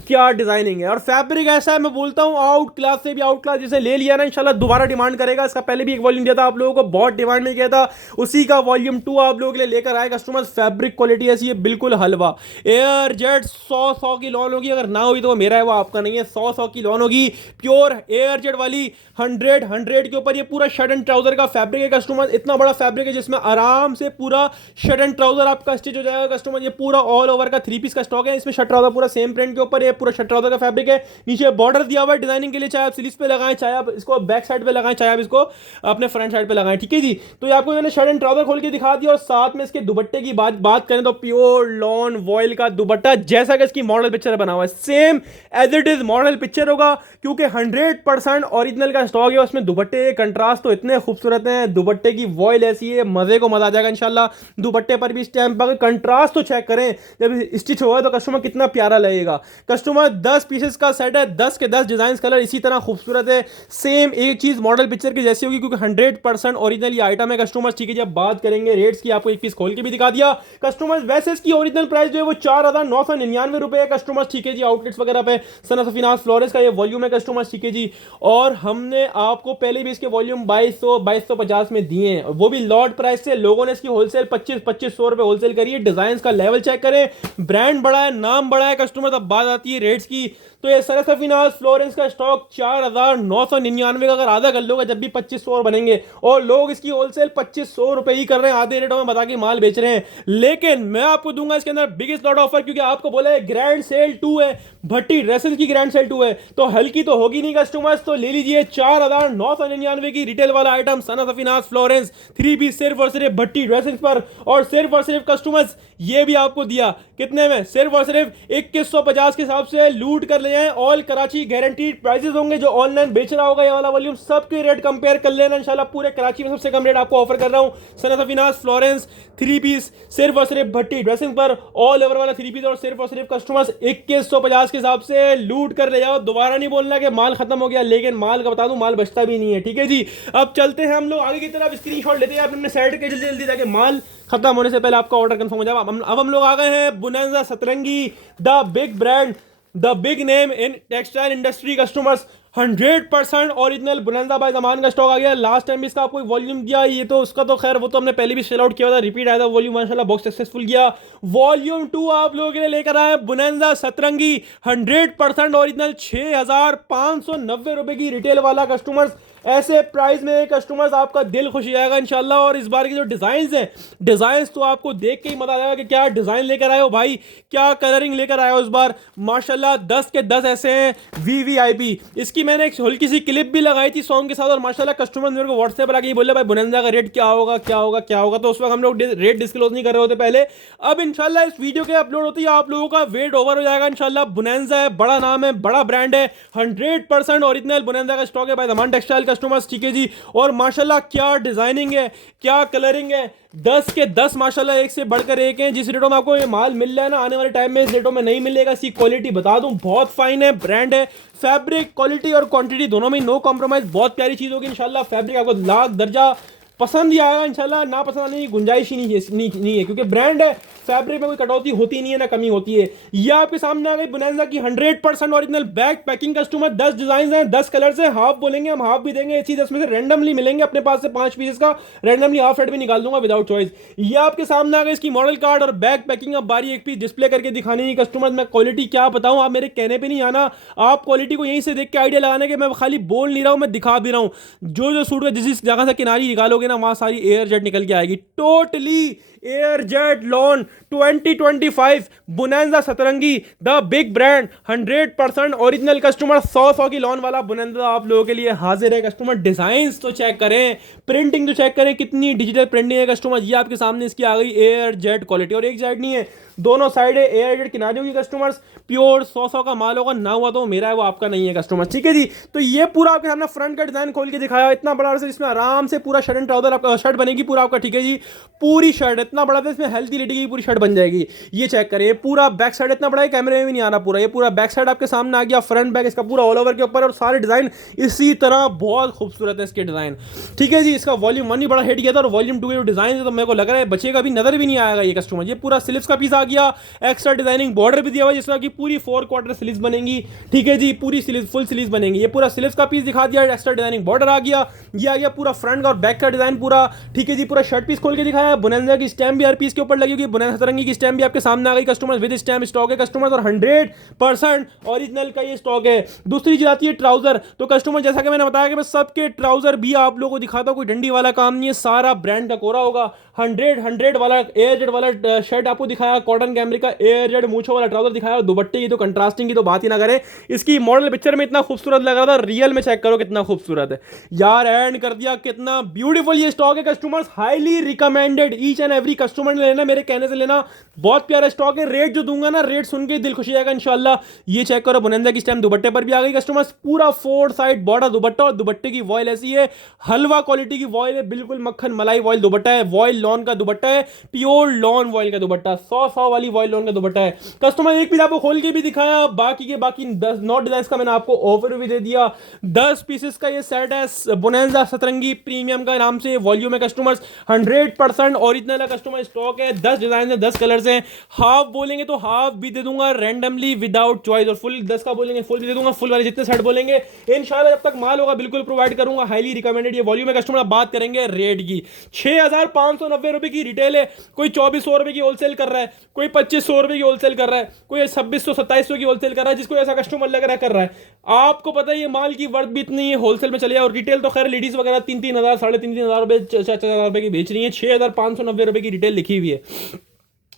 क्या डिजाइनिंग है और फैब्रिक ऐसा है, मैं बोलता हूँ आउट क्लास से भी आउट क्लास। जिसे ले लिया ना इंशाल्लाह दोबारा डिमांड करेगा। इसका पहले भी एक वॉल्यूम दिया था आप लोगों को, बहुत डिमांड में किया था, उसी का वॉल्यूम 2 आप लोगों के लिए लेकर आए कस्टमर्स। फैब्रिक क्वालिटी ऐसी है बिल्कुल हलवा। एयर जेट 100 की लॉन होगी, अगर ना हुई तो वो मेरा है, वो आपका नहीं है। 100 की लॉन होगी, प्योर एयर जेट वाली। 100 के ऊपर ये पूरा शर्ट एंड ट्राउजर का फैब्रिक है कस्टमर। इतना बड़ा फैब्रिक है जिसमें आराम से पूरा शर्ट एंड ट्राउजर आपका स्टिच हो जाएगा कस्टमर। ये पूरा ऑल ओवर का 3 पीस का स्टॉक है, इसमें शर्ट ट्राउजर पूरा सेम प्रिंट के ऊपर, ये पूरा शर्ट ट्राउजर का फैब्रिक है। नीचे बॉर्डर दिया हुआ है डिजाइनिंग के लिए, चाहे आप स्लीव्स पे लगाएं, चाहे आप इसको बैक साइड पे लगाएं, चाहे आप इसको अपने फ्रंट साइड पे लगाएं। ठीक है जी, तो ये आपको मैंने शर्ट एंड ट्राउजर खोल के दिखा दिया। और साथ में इसके दुपट्टे की बात करें तो प्योर लॉन वॉयल का दुपट्टा, जैसा कि इसकी मॉडल पिक्चर बना हुआ है same as it is model picture होगा, क्योंकि 100% ओरिजिनल का स्टॉक है। उसमें दुपट्टे कंट्रास्ट तो इतने खूबसूरत हैं, दुपट्टे की वॉयल ऐसी है, मजे को मजा आ जाएगा इंशाल्लाह। दुपट्टे पर भी स्टैम्प, अगर कंट्रास्ट तो चेक करें जब स्टिच होगा तो कस्टमर कितना प्यारा लगेगा कस्टमर। 10 पीसेस का सेट है, 10 के 10 डिजाइन कलर इसी तरह खूबसूरत है। सेम एक चीज मॉडल पिक्चर की जैसी होगी, क्योंकि 100% ओरिजिनल ये आइटम है कस्टमर। ठीक है, जब बात करेंगे रेट्स की, आपको एक पीस खोल के भी दिखा दिया कस्टमर। वैसे इसकी ओरिजिनल प्राइस जो है वो 4999 रुपए है कस्टमर्स। ठीक है जी, आउटलेट्स वगैरह पे सना सफीनाज फ्लोरेंस का ये वॉल्यूम है कस्टमर्स। ठीक है जी, और हमने आपको पहले भी इसके वॉल्यूम 2250 में दिए हैं, वो भी लॉट प्राइस से। लोगों ने इसकी होलसेल 2500 रुपए होलसेल करी है। डिजाइन का लेवल चेक करें, ब्रांड बड़ा है, नाम बड़ा है कस्टमर। तब बात आती है रेट्स की, तो ये सना सफीनाज फ्लोरेंस का स्टॉक 4999 का अगर आधा कर लोगे जब भी 2500 बनेंगे, और लोग इसकी होलसेल 2500 रुपए ही कर रहे हैं, आधे रेटों में बता के माल बेच रहे हैं। लेकिन मैं आपको दूंगा इसके अंदर बिगेस्ट लॉट ऑफर, क्योंकि आपको बोला है ग्रैंड सेल 2 है, भट्टी ड्रेसेस की ग्रैंड सेल 2 है, तो हल्की तो होगी नहीं कस्टमर्स। तो ले लीजिए 4999 की रिटेल वाला आइटम सना सफीनाज फ्लोरेंस 3 पीस सिर्फ और सिर्फ भट्टी ड्रेसेस पर। और सिर्फ कस्टमर्स ये भी आपको दिया कितने में, सिर्फ और सिर्फ 2150 के हिसाब से। लूट कर ले जाएं, ऑल कराची गारंटीड प्राइसेस होंगे। जो ऑनलाइन बेच रहा होगा ये वाला वॉल्यूम, सबके रेट कंपेयर कर लेना इंशाल्लाह। पूरे कराची में सबसे कम रेट आपको ऑफर कर रहा हूं। सना सफीनाज फ्लोरेंस 3 पीस सिर्फ और सिर्फ भट्टी ड्रेसिंग पर, ऑल ओवर वाला 3 पीस, और सिर्फ कस्टमर्स 2150 के हिसाब से लूट कर ले जाओ। दोबारा नहीं बोलना कि माल खत्म हो गया, लेकिन माल का बता दूं माल बचता भी नहीं है। ठीक है जी, अब चलते हैं हम लोग आगे की तरफ। स्क्रीनशॉट लेते हैं अपने साइड के जल्दी जल्दी, ताकि माल खत्म होने से पहले आपका ऑर्डर कंफर्म हो जाए। अब हम लोग आ गए हैं Bonanza Satrangi, the big brand the big name in textile industry customers. 100% original बुलंदा बाय जमान का स्टॉक आ गया। लास्ट टाइम भी इसका आपको वॉल्यूम दिया, ये तो उसका तो खैर वो तो हमने पहले भी सेल आउट किया था, रिपीट आया था वॉल्यूम, माशाल्लाह बहुत सक्सेसफुल गया। वॉल्यूम 2 आप लोगों के लिए लेकर आए बुनंदा सतरंगी 100% ओरिजिनल 6,590 की रिटेल वाला कस्टमर्स। ऐसे प्राइस में कस्टमर्स आपका दिल खुश हो जाएगा इंशाल्लाह। और इस बार की जो डिजाइन हैं, डिजाइन तो आपको देख के ही मजा आएगा कि क्या डिजाइन लेकर आए हो भाई, क्या कलरिंग लेकर आए हो इस बार। माशाल्लाह 10 के 10 ऐसे हैं वीवीआईपी। इसकी मैंने एक हल्की सी क्लिप भी लगाई थी सॉन्ग के साथ, और माशाल्लाह कस्टमर मेरे को व्हाट्सएप पर आके बोले भाई बुनंदा का रेट क्या होगा क्या होगा क्या होगा। तो उस वक्त हम लोग रेट डिस्क्लोज नहीं कर रहे होते पहले। अब इंशाल्लाह इस वीडियो के अपलोड होती है आप लोगों का वेट ओवर हो जाएगा इंशाल्लाह। बुनंदा है, बड़ा नाम है, बड़ा ब्रांड है, 100% ओरिजिनल बुनंदा का स्टॉक है बाय दमान टेक्सटाइल कस्टमर्स, ठीक है जी। और माशाल्लाह क्या डिजाइनिंग है, क्या कलरिंग है, 10 के 10 माशाल्लाह एक से बढ़कर एक हैं। जिस रेटों में आपको ये माल मिल रहा है ना, आने वाले टाइम में इस रेटों में नहीं मिलेगा। इसकी क्वालिटी बता दूं बहुत फाइन है, ब्रांड है, फैब्रिक क्वालिटी और क्वांटिटी दोनों में नो कॉम्प्रोमाइज। बहुत प्यारी चीज होगी इंशाल्लाह। फैब्रिक आपको लाख दर्जा पसंद ही आएगा इंशाल्लाह, ना पसंद आने की गुंजाइश ही नहीं है क्योंकि ब्रांड है। फैब्रिक में कोई कटौती होती नहीं है ना कमी होती है। ये आपके सामने आ गई बुनंदा की 100% original back packing customer. 10 design हैं, 10 कलर्स हैं, हाफ बोलेंगे हम हाफ भी देंगे। इसी 10 में से रैंडमली मिलेंगे अपने पास से 5 पीसेस का, रैंडमली हाफ रेट भी निकाल दूंगा विदाउट चॉइस। ये आपके सामने आ गई इसकी मॉडल कार्ड और बैक पैकिंग। अब बारी एक पीस डिस्प्ले करके दिखाने की कस्टमर। मैं क्वालिटी क्या बताऊं, आप मेरे कहने पर नहीं आना, आप क्वालिटी को यहीं से देख के आइडिया लगाने के। मैं खाली बोल नहीं रहा हूं, मैं दिखा भी रहा हूं। जो सूट का जिस जगह से किनारी निकालोगे ना, वहां सारी एयर जेट निकल के आएगी। टोटली एयर जेट लॉन 2025 बुनंदा सतरंगी, the big brand, 100% original customer. 100 की लॉन वाला बुनंदा आप लोगों के लिए हाजिर है कस्टमर। डिजाइन्स तो चेक करें, प्रिंटिंग तो चेक करें, कितनी डिजिटल प्रिंटिंग है कस्टमर। ये आपके सामने इसकी आ गई एयर जेट क्वालिटी, और एक साइड नहीं है, दोनों साइड है एयर जेट किनारे की कस्टमर्स। प्योर 100 का माल होगा, ना हुआ तो मेरा है वो आपका नहीं है कस्टमर, ठीक है जी। तो ये पूरा आपके सामने फ्रंट का डिजाइन खोल के दिखाया, इतना बड़ा इसमें आराम से पूरा शर्ट एंड ट्राउजर आपका शर्ट बनेगी पूरा आपका, ठीक है जी। पूरी शर्ट इतना बड़ा था, इसमें हेल्थी लेडी की पूरी शर्ट बन जाएगी। ये चेक करें, पूरा बैक साइड इतना बड़ा है कैमरे में भी नहीं आना पूरा। ये पूरा बैक साइड आपके सामने आ गया, फ्रंट बैक इसका पूरा ऑल ओवर के ऊपर, और सारे डिजाइन इसी तरह बहुत खूबसूरत है इसके डिजाइन, ठीक है जी। इसका वॉल्यूम 1 ही बड़ा हिट किया था, और वॉल्यूम 2 के जो डिजाइन है तो मेरे को लग रहा है बचेगा भी, नजर भी नहीं आएगा ये कस्टमर। ये पूरा स्लीव्स का पीस आ गया, एक्स्ट्रा डिजाइनिंग बॉर्डर भी दिया हुआ जिसका कि पूरी 4 क्वार्टर स्लीव्स बनेंगी, ठीक है जी। पूरी स्लीव्स फुल स्लीव्स बनेंगी। ये पूरा स्लीव्स का पीस दिखा दिया, एक्स्ट्रा डिजाइनिंग बॉर्डर आ गया। ये आ गया पूरा फ्रंट का और बैक का डिजाइन पूरा, ठीक है जी। पूरा शर्ट पीस खोल के दिखाया। बुनंदा की स्टैम्प भी हर पीस के ऊपर लगी होगी, बुनंदा सतरंगी की स्टैम्प भी आपके सामने आ गई कस्टमर, विद स्टैम्प स्टॉक है कस्टमर, और 100% ओरिजिनल का ये स्टॉक है। दूसरी चीज आती है ट्राउजर। तो कस्टमर जैसा कि मैंने बताया कि मैं सबके ट्राउजर भी आप लोगों को दिखाता हूं, कोई डंडी वाला काम नहीं है, सारा ब्रांड का कोरा होगा। 100 वाला एयर जेट वाला शर्ट आपको दिखाया, कॉटन कैमरिक का एयर जेट मूछो वाला ट्राउजर दिखाया, और दुपट्टे की तो कंट्रास्टिंग की तो बात ही ना करें। इसकी मॉडल पिक्चर में इतना खूबसूरत लग रहा था, रियल में चेक करो कितना खूबसूरत है यार। एंड कर दिया, कितना ब्यूटीफुल ये स्टॉक है customers, highly recommended. Each and every customer ने लेना, मेरे कहने से लेना, बहुत प्यारा स्टॉक है। रेट जो दूंगा ना, रेट सुन के दिल खुशी जाएगा इंशाल्लाह। ये चेक करो, बुनंदा की स्टैम्प दुपट्टे पर भी आ गई कस्टमर्स, पूरा 4 साइड बॉर्डर दुपट्टा, और दुपट्टे की वॉयल ऐसी है, हलवा क्वालिटी की वॉयल है, बिल्कुल मक्खन मलाई वॉयल दुपट्टा है, वॉयल लॉन का दुपट्टा है, प्योर लॉन वॉयल का दुपट्टा, 100 वाली वॉयल लॉन का दुपट्टा है कस्टमर। एक पीस आपको खोल के भी दिखाया, बाकी के बाकी 10 नॉट डिजाइन का मैंने आपको ऑफर भी दे दिया। 10 पीसेस का ये सेट है बुनंदा सतरंगी प्रीमियम का नाम से वॉल्यूम है कस्टमर्स, 100% ओरिजिनल है कस्टमर, स्टॉक है, 10 डिजाइन है, 10 कलर्स हैं। हाफ बोलेंगे तो हाफ भी दे दूंगा रैंडमली विदाउट चॉइस, और फुल 10 का बोलेंगे फुल भी दे दूंगा। फुल वाले जितने सेट बोलेंगे इंशाल्लाह जब तक माल होगा बिल्कुल प्रोवाइड करूंगा। हाईली रिकमेंडेड ये वॉल्यूम है कस्टमर। अब बात करेंगे रेट की, 6,590 रुपए की रिटेल है। कोई 2,400 रुपए की होलसेल कर रहा है, कोई 2,500 रुपए की होलसेल कर रहा है, कोई 2,600 2,700 की होलसेल कर रहा है, जिसको ऐसा कस्टमर लग रहा है कर रहा है। आपको पता है ये माल की वर्थ भी इतनी है, होलसेल में चले, और रिटेल तो खैर लेडीज वगैरह 3-3 हज़ार 3,500 हज़ार रुपए 4,000 रुपए की बेच रही है, 6,590 रुपए की रिटेल लिखी हुई है।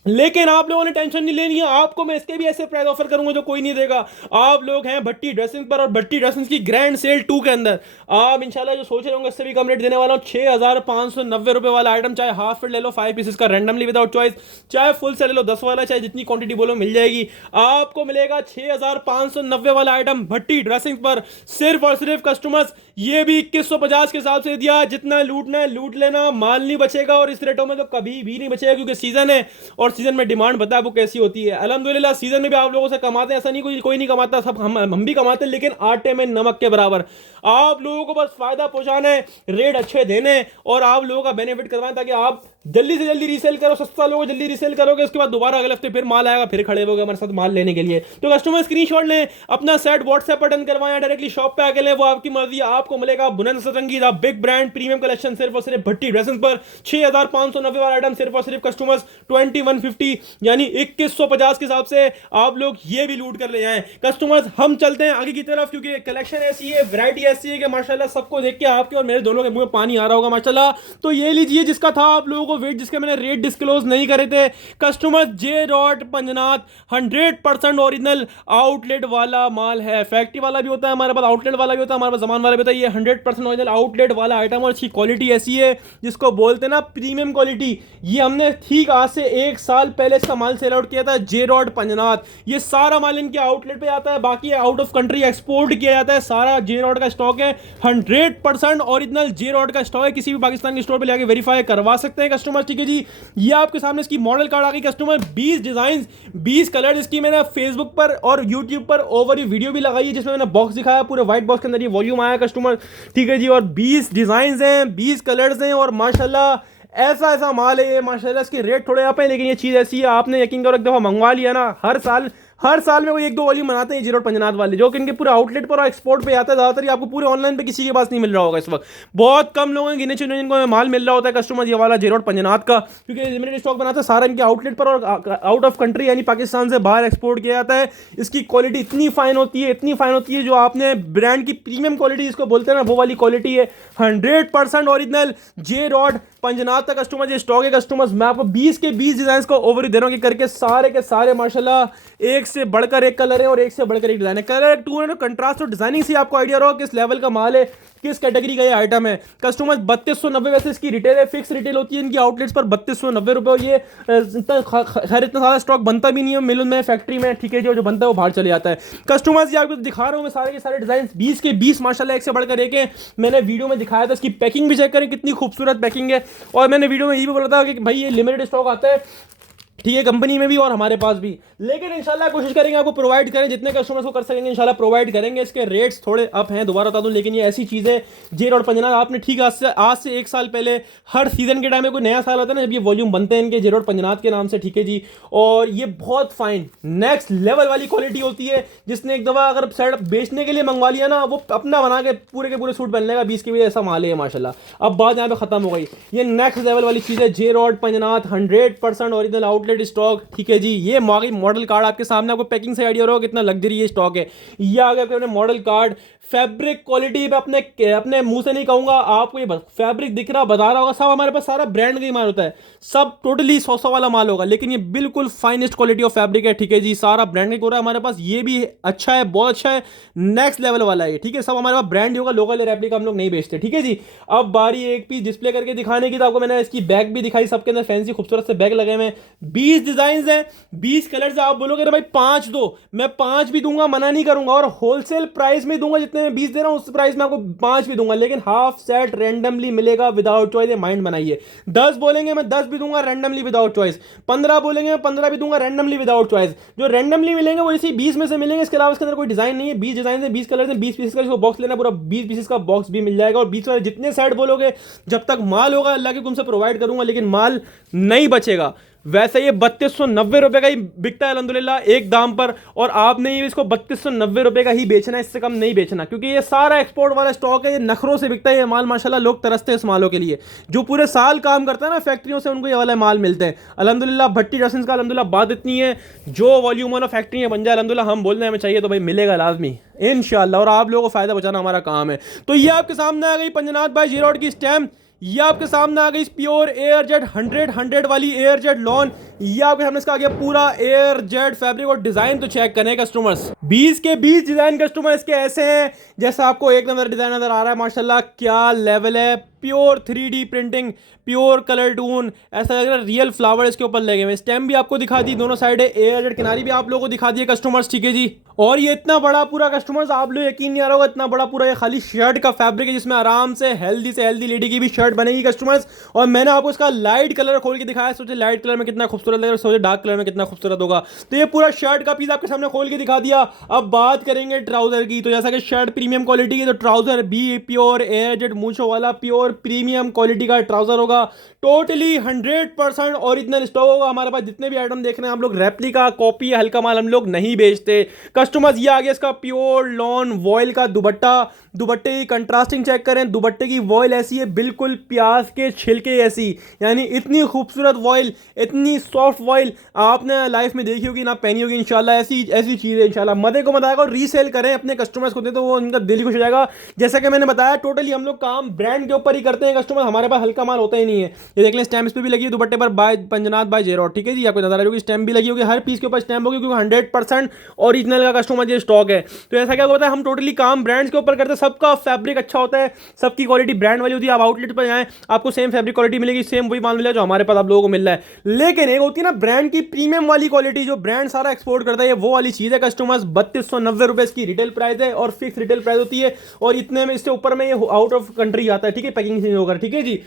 लेकिन आप लोगों ने टेंशन नहीं लेनी है, आपको मैं इसके भी ऐसे प्राइस ऑफर करूंगा जो कोई नहीं देगा। आप लोग हैं भट्टी ड्रेसिंग पर, और भट्टी ड्रेसिंग की ग्रैंड सेल 2 के अंदर आप इंशाल्लाह जो सोच रहे होंगे इससे भी कम रेट देने वाला हूं। 6,590 रुपए वाला आइटम, चाहे हाफ फिट ले लो 5 पीसेस का रैंडमली विदाउट चॉइस, चाहे फुल से ले लो 10 वाला, चाहे जितनी क्वांटिटी बोलो मिल जाएगी आपको। मिलेगा 6,590 वाला आइटम भट्टी ड्रेसिंग पर, सिर्फ और सिर्फ कस्टमर्स। ये भी 2150 के हिसाब से दिया, जितना लूटना है लूट लेना, माल नहीं बचेगा, और इस रेटों में तो कभी भी नहीं बचेगा क्योंकि सीजन है। और और सीजन में डिमांड पता है आपको कैसी होती है। अल्हम्दुलिल्लाह सीजन में भी आप लोगों से कमाते हैं, ऐसा नहीं कोई नहीं कमाता, सब हम भी कमाते हैं, लेकिन आटे में नमक के बराबर। आप लोगों को बस फायदा पहुंचाना है, रेट अच्छे देने और आप लोगों का बेनिफिट करवाएं, ताकि आप जल्दी से जल्दी रीसेल करो, सस्ता लोगे, जल्दी रीसेल करोगे, उसके बाद दोबारा अगले हफ्ते फिर माल आएगा, फिर खड़े होगे हमारे साथ माल लेने के लिए। तो कस्टमर स्क्रीनशॉट लें, अपना सेट व्हाट्सएप पर डन करवाएं, डायरेक्टली शॉप पे आके लें, वो आपकी मर्जी। आपको मिलेगा बुलंद सतरंगी दा बिग ब्रांड प्रीमियम कलेक्शन सिर्फ और सिर्फ भट्टी ड्रेसेस पर 6590 वाला आइटम सिर्फ और सिर्फ कस्टमर्स 2150 यानी 2150 के हिसाब से आप लोग ये भी लूट कर ले जाएं। कस्टमर्स हम चलते हैं आगे की तरफ, क्योंकि कलेक्शन ऐसी है, वैरायटी ऐसी है कि माशाल्लाह सबको देख के आपके और मेरे दोनों के मुंह में पानी आ रहा होगा माशाल्लाह। तो ये लीजिए, जिसका था आप लोगों को वेट, जिसके मैंने रेट डिस्क्लोज नहीं करे थे, कस्टमर जे रॉड पंजनाथ 100% ओरिजिनल आउटलेट वाला माल है। फैक्ट्री वाला भी होता है हमारे पास, आउटलेट वाला भी होता है हमारे पास, जमान वाला भी होता है। ये 100% ओरिजिनल आउटलेट वाला आइटम और इसकी क्वालिटी ऐसी है जिसको बोलते हैं ना प्रीमियम क्वालिटी। ये हमने ठीक आज से 1 साल पहले इसका माल सेल आउट किया था, जे रॉड पंजनाथ। ये सारा माल इनके आउटलेट पे आता है, बाकी आउट ऑफ कंट्री एक्सपोर्ट किया जाता है। सारा जे रॉड का स्टॉक है, 100% ओरिजिनल जे रॉड का स्टॉक है। किसी भी पाकिस्तान के स्टोर पे जाके वेरीफाई करवा सकते हैं कस्टमर, ठीक है जी। ये आपके सामने इसकी मॉडल कार्ड आ गई कस्टमर, 20 डिजाइन 20 कलर। इसकी मैंने फेसबुक पर और यूट्यूब पर ओवर वीडियो भी लगाई है, जिसमें मैंने बॉक्स दिखाया, पूरे व्हाइट बॉक्स के अंदर ये वॉल्यूम आया कस्टमर, ठीक है जी। और 20 डिजाइन हैं, 20 कलर्स हैं और माशाल्लाह ऐसा ऐसा माल है ये माशाल्लाह। इसके रेट थोड़े आप हैं, लेकिन ये चीज़ ऐसी है, आपने यकीन करो एक दफ़ा मंगवा लिया ना, हर साल में वो 1-2 वॉल्यूम बनाते हैं जीरो पंजनाथ वाले, जो कि इनके पूरे आउटलेट पर और एक्सपोर्ट पे आता है। ज़्यादातर ये आपको पूरे ऑनलाइन पे किसी के पास नहीं मिल रहा होगा इस वक्त। बहुत कम लोगों गिने चुने जिनको माल मिल रहा होता है कस्टमर ये वाला जीरो पंजनाथ का, क्योंकि लिमिटेड स्टॉक बनाता है सारा इनके आउटलेट पर और आउट ऑफ कंट्री यानी पाकिस्तान से बाहर एक्सपोर्ट किया जाता है। इसकी क्वालिटी इतनी फाइन होती है, इतनी फाइन होती है, जो आपने ब्रांड की प्रीमियम क्वालिटी जिसको बोलते हैं ना, वो वाली क्वालिटी है। 100% ओरिजिनल जे रॉड पंजनाथ का कस्टमर ये स्टॉक है कस्टमर्स। मैं आपको 20 के 20 डिजाइन को ओवर दे रहा हूँ करके, सारे के सारे माशाल्लाह एक से बढ़कर एक कलर है और एक से बढ़कर एक डिजाइन है। कलर टू है, कंट्रास्ट और डिजाइनिंग से आपको आइडिया रहो किस लेवल का माल है, किस कैटेगरी का ये आइटम है कस्टमर। 3290 वैसे इसकी रिटेल है, फिक्स रिटेल होती है इनकी आउटलेट्स पर 3290 रुपये। और ये इतना सारा स्टॉक बनता भी नहीं है मिल में, फैक्ट्री में, ठीक है जो बनता है वो बाहर चले जाता है कस्टमर्स। ये आपको दिखा रहा हूँ मैं सारे के सारे डिजाइन 20 के 20 माशाल्लाह एक से बढ़कर एक है। मैंने वीडियो में दिखाया था, इसकी पैकिंग भी चेक करें कितनी खूबसूरत पैकिंग है। और मैंने वीडियो में ये भी बोला था कि भाई ये लिमिटेड स्टॉक आता है, ठीक है, कंपनी में भी और हमारे पास भी, लेकिन इंशाल्लाह कोशिश करेंगे आपको प्रोवाइड करें, जितने कस्टमर्स को कर सकेंगे इंशाल्लाह प्रोवाइड करेंगे। इसके रेट्स थोड़े अप हैं, दोबारा बता दूं, लेकिन ये ऐसी चीज़ है जे रॉड पंजनाथ आपने ठीक आज से 1 साल पहले हर सीजन के टाइम में कोई नया साल आता है ना, जब ये वॉल्यूम बनते हैं इनके जे रॉड पंजनाथ के नाम से, ठीक है जी। और ये बहुत फाइन नेक्स्ट लेवल वाली क्वालिटी होती है। जिसने एक दफ़ा अगर सेट बेचने के लिए मंगवा लिया ना, वो अपना बना के पूरे सूट पहन लेगा। 20 के भी ऐसा माल है माशाल्लाह। अब बात यहाँ पे खत्म हो गई, ये नेक्स्ट लेवल वाली चीज़ है जे रॉड पंजनाथ 100% ओरिजिनल आउटलेट स्टॉक, ठीक है जी। ये मॉडल कार्ड आपके सामने, आपको पैकिंग से आइडिया होगा कितना लग्जरी ये स्टॉक है। ये आ गया मॉडल कार्ड, फैब्रिक क्वालिटी पे अपने मुंह से नहीं कहूंगा, आपको ये फैब्रिक दिख रहा बता रहा होगा, सब हमारे पास सारा ब्रांड का ही माल होता है, सब टोटली 100 वाला माल होगा, लेकिन ये बिल्कुल फाइनेस्ट क्वालिटी ऑफ फैब्रिक है, ठीक है जी। सारा ब्रांड का हो रहा है हमारे पास, ये भी अच्छा है, बहुत अच्छा है, नेक्स्ट लेवल वाला है, ठीक है। सब हमारे पास ब्रांड होगा, लोकल रेप्लिका हम लोग नहीं बेचते, ठीक है जी। अब बारी एक पीस डिस्प्ले करके दिखाने की, तो आपको मैंने इसकी बैग भी दिखाई, सबके अंदर फैंसी खूबसूरत से बैग लगे हुए, 20 डिजाइन है, 20 कलर से। आप बोलोगे भाई 5 दो, मैं 5 भी दूंगा, मना नहीं करूंगा, और होलसेल प्राइस में दूंगा, जितने में 20 दे रहा हूं उस प्राइस में आपको 5 भी दूंगा, लेकिन हाफ सेट रेंडमली मिलेगा विदाउट चॉइस। माइंड बनाइए, 10 बोलेंगे मैं 10 भी दूंगा रेंडमली विदाउट चॉइस, 15 बोलेंगे मैं 15 भी दूंगा रेंडमली विदाउट चॉइस। जो रेंडमली मिलेंगे वो इसी 20 में से मिलेंगे, इसके अलावा इसके अंदर कोई डिजाइन नहीं है। 20 डिजाइन है, 20 कलर है, 20 पीस का बॉक्स लेना, पूरा 20 पीसेस का बॉक्स भी मिल जाएगा। और 20 वाले जितने सेट बोलोगे, जब तक माल होगा अल्लाह के हुक्म से प्रोवाइड करूंगा, लेकिन माल नहीं बचेगा। वैसे ये 3290 रुपए का ही बिकता है अल्हम्दुलिल्लाह एक दाम पर, और आपने ये इसको 3290 रुपए का ही बेचना है, इससे कम नहीं बेचना, क्योंकि ये सारा एक्सपोर्ट वाला स्टॉक है, ये नखरों से बिकता है ये माल माशाल्लाह। लोग तरसते हैं इस मालों के लिए, जो पूरे साल काम करता है ना फैक्ट्रियों से, उनको ये वाला माल मिलते हैं अल्हम्दुलिल्लाह। भट्टी ड्रेसेस का अल्हम्दुलिल्लाह बात इतनी है, जो वॉल्यूम वाला फैक्ट्री में बन जाए अल्हम्दुलिल्लाह, हम बोलने हमें चाहिए तो भाई मिलेगा लाजमी इंशाल्लाह, और आप लोगों को फायदा पहुंचाना हमारा काम है। तो ये आपके सामने आ गई पंजनाथ बाय जे रॉड की स्टैम्प, ये आपके सामने आ गई प्योर एयर जेट 100 वाली एयर जेट लॉन। ये आपके सामने इसका आ गया पूरा एयर जेट फैब्रिक, और डिजाइन तो चेक करें कस्टमर्स, 20 के 20 डिजाइन कस्टमर इसके ऐसे हैं जैसा आपको एक नंबर डिजाइन नजर आ रहा है माशाल्लाह। क्या लेवल है, pure 3D printing, pure colour tone, ऐसा लग रहा है रियल फ्लावर इसके ऊपर लगे हुए। स्टेम भी आपको दिखा दी, दोनों साइड है, एयर जेट किनारी भी आप लोगों को दिखा दिए कस्टमर्स, ठीक है जी। और ये इतना बड़ा पूरा कस्टमर्स, आप लोग यकीन नहीं आ रहा होगा, इतना बड़ा पूरा ये खाली शर्ट का फैब्रिक है, जिसमें आराम से हेल्दी लेडी की भी शर्ट बनेगी कस्टमर्स। और मैंने आपको इसका लाइट कलर खोल के दिखाया, सोचे लाइट कलर में कितना खूबसूरत खूबसूरत लग रहा है, डार्क कलर में कितना खूबसूरत होगा। तो ये पूरा शर्ट का पीस आपके सामने खोल के दिखा दिया। अब बात करेंगे ट्राउजर की। तो जैसा कि शर्ट प्रीमियम क्वालिटी की, तो ट्राउजर भी प्योर एयर जेट मूंछों वाला प्योर प्रीमियम क्वालिटी का ट्राउजर होगा। टोटली 100% ओरिजिनल स्टॉक होगा हमारे पास। जितने भी आइटम देख रहे हैं आप लोग, रेप्लिका कॉपी हल्का माल हम लोग नहीं बेचते कस्टमर्स। ये आ गया इसका प्योर लॉन वॉयल का दुपट्टा। दुपट्टे की कंट्रास्टिंग चेक करें, दुपट्टे की वॉयल ऐसी है बिल्कुल प्याज के छिलके ऐसी, यानी इतनी खूबसूरत वॉयल, इतनी सॉफ्ट वॉयल आपने लाइफ में देखी होगी ना पहनी होगी इंशाल्लाह। ऐसी ऐसी चीज़ है इंशाल्लाह, मजे को मत आएगा। और रीसेल करें अपने कस्टमर्स को दे तो वो उनका दिल खुश हो जाएगा। जैसा कि मैंने बताया टोटली हम लोग काम ब्रांड के ऊपर ही करते हैं कस्टमर, हमारे पास हल्का माल होता ही नहीं है। ये देख लें स्टैम्प पे भी लगी है दुपट्टे पर बाय पंजनाथ बाय जेरॉट, ठीक है जी। आपको नजर आ रही होगी स्टैम्प भी लगी होगी, हर पीस के ऊपर स्टैम्प होगी, क्योंकि 100% ओरिजिनल का कस्टमर ये स्टॉक है। तो ऐसा क्या होता है, हम टोटली काम ब्रांड्स के ऊपर करते हैं। सबका फैब्रिक अच्छा होता है, सबकी क्वालिटी ब्रांड वाली होती है। आप आउटलेट पर जाएं आपको सेम फैब्रिक क्वालिटी मिलेगी, सेम वही माल मिलेगा जो हमारे पास आप लोगों को मिल रहा है। लेकिन एक होती है ना ब्रांड की प्रीमियम वाली क्वालिटी, जो ब्रांड सारा एक्सपोर्ट करता है, वो वाली चीज़ है कस्टमर्स। 3290 रुपए इसकी रिटेल प्राइस है और फिक्स रिटेल प्राइस होती है। और इतने में इससे ऊपर में ये आउट ऑफ कंट्री आता है, ठीक है, पैकिंग से होकर, ठीक है जी।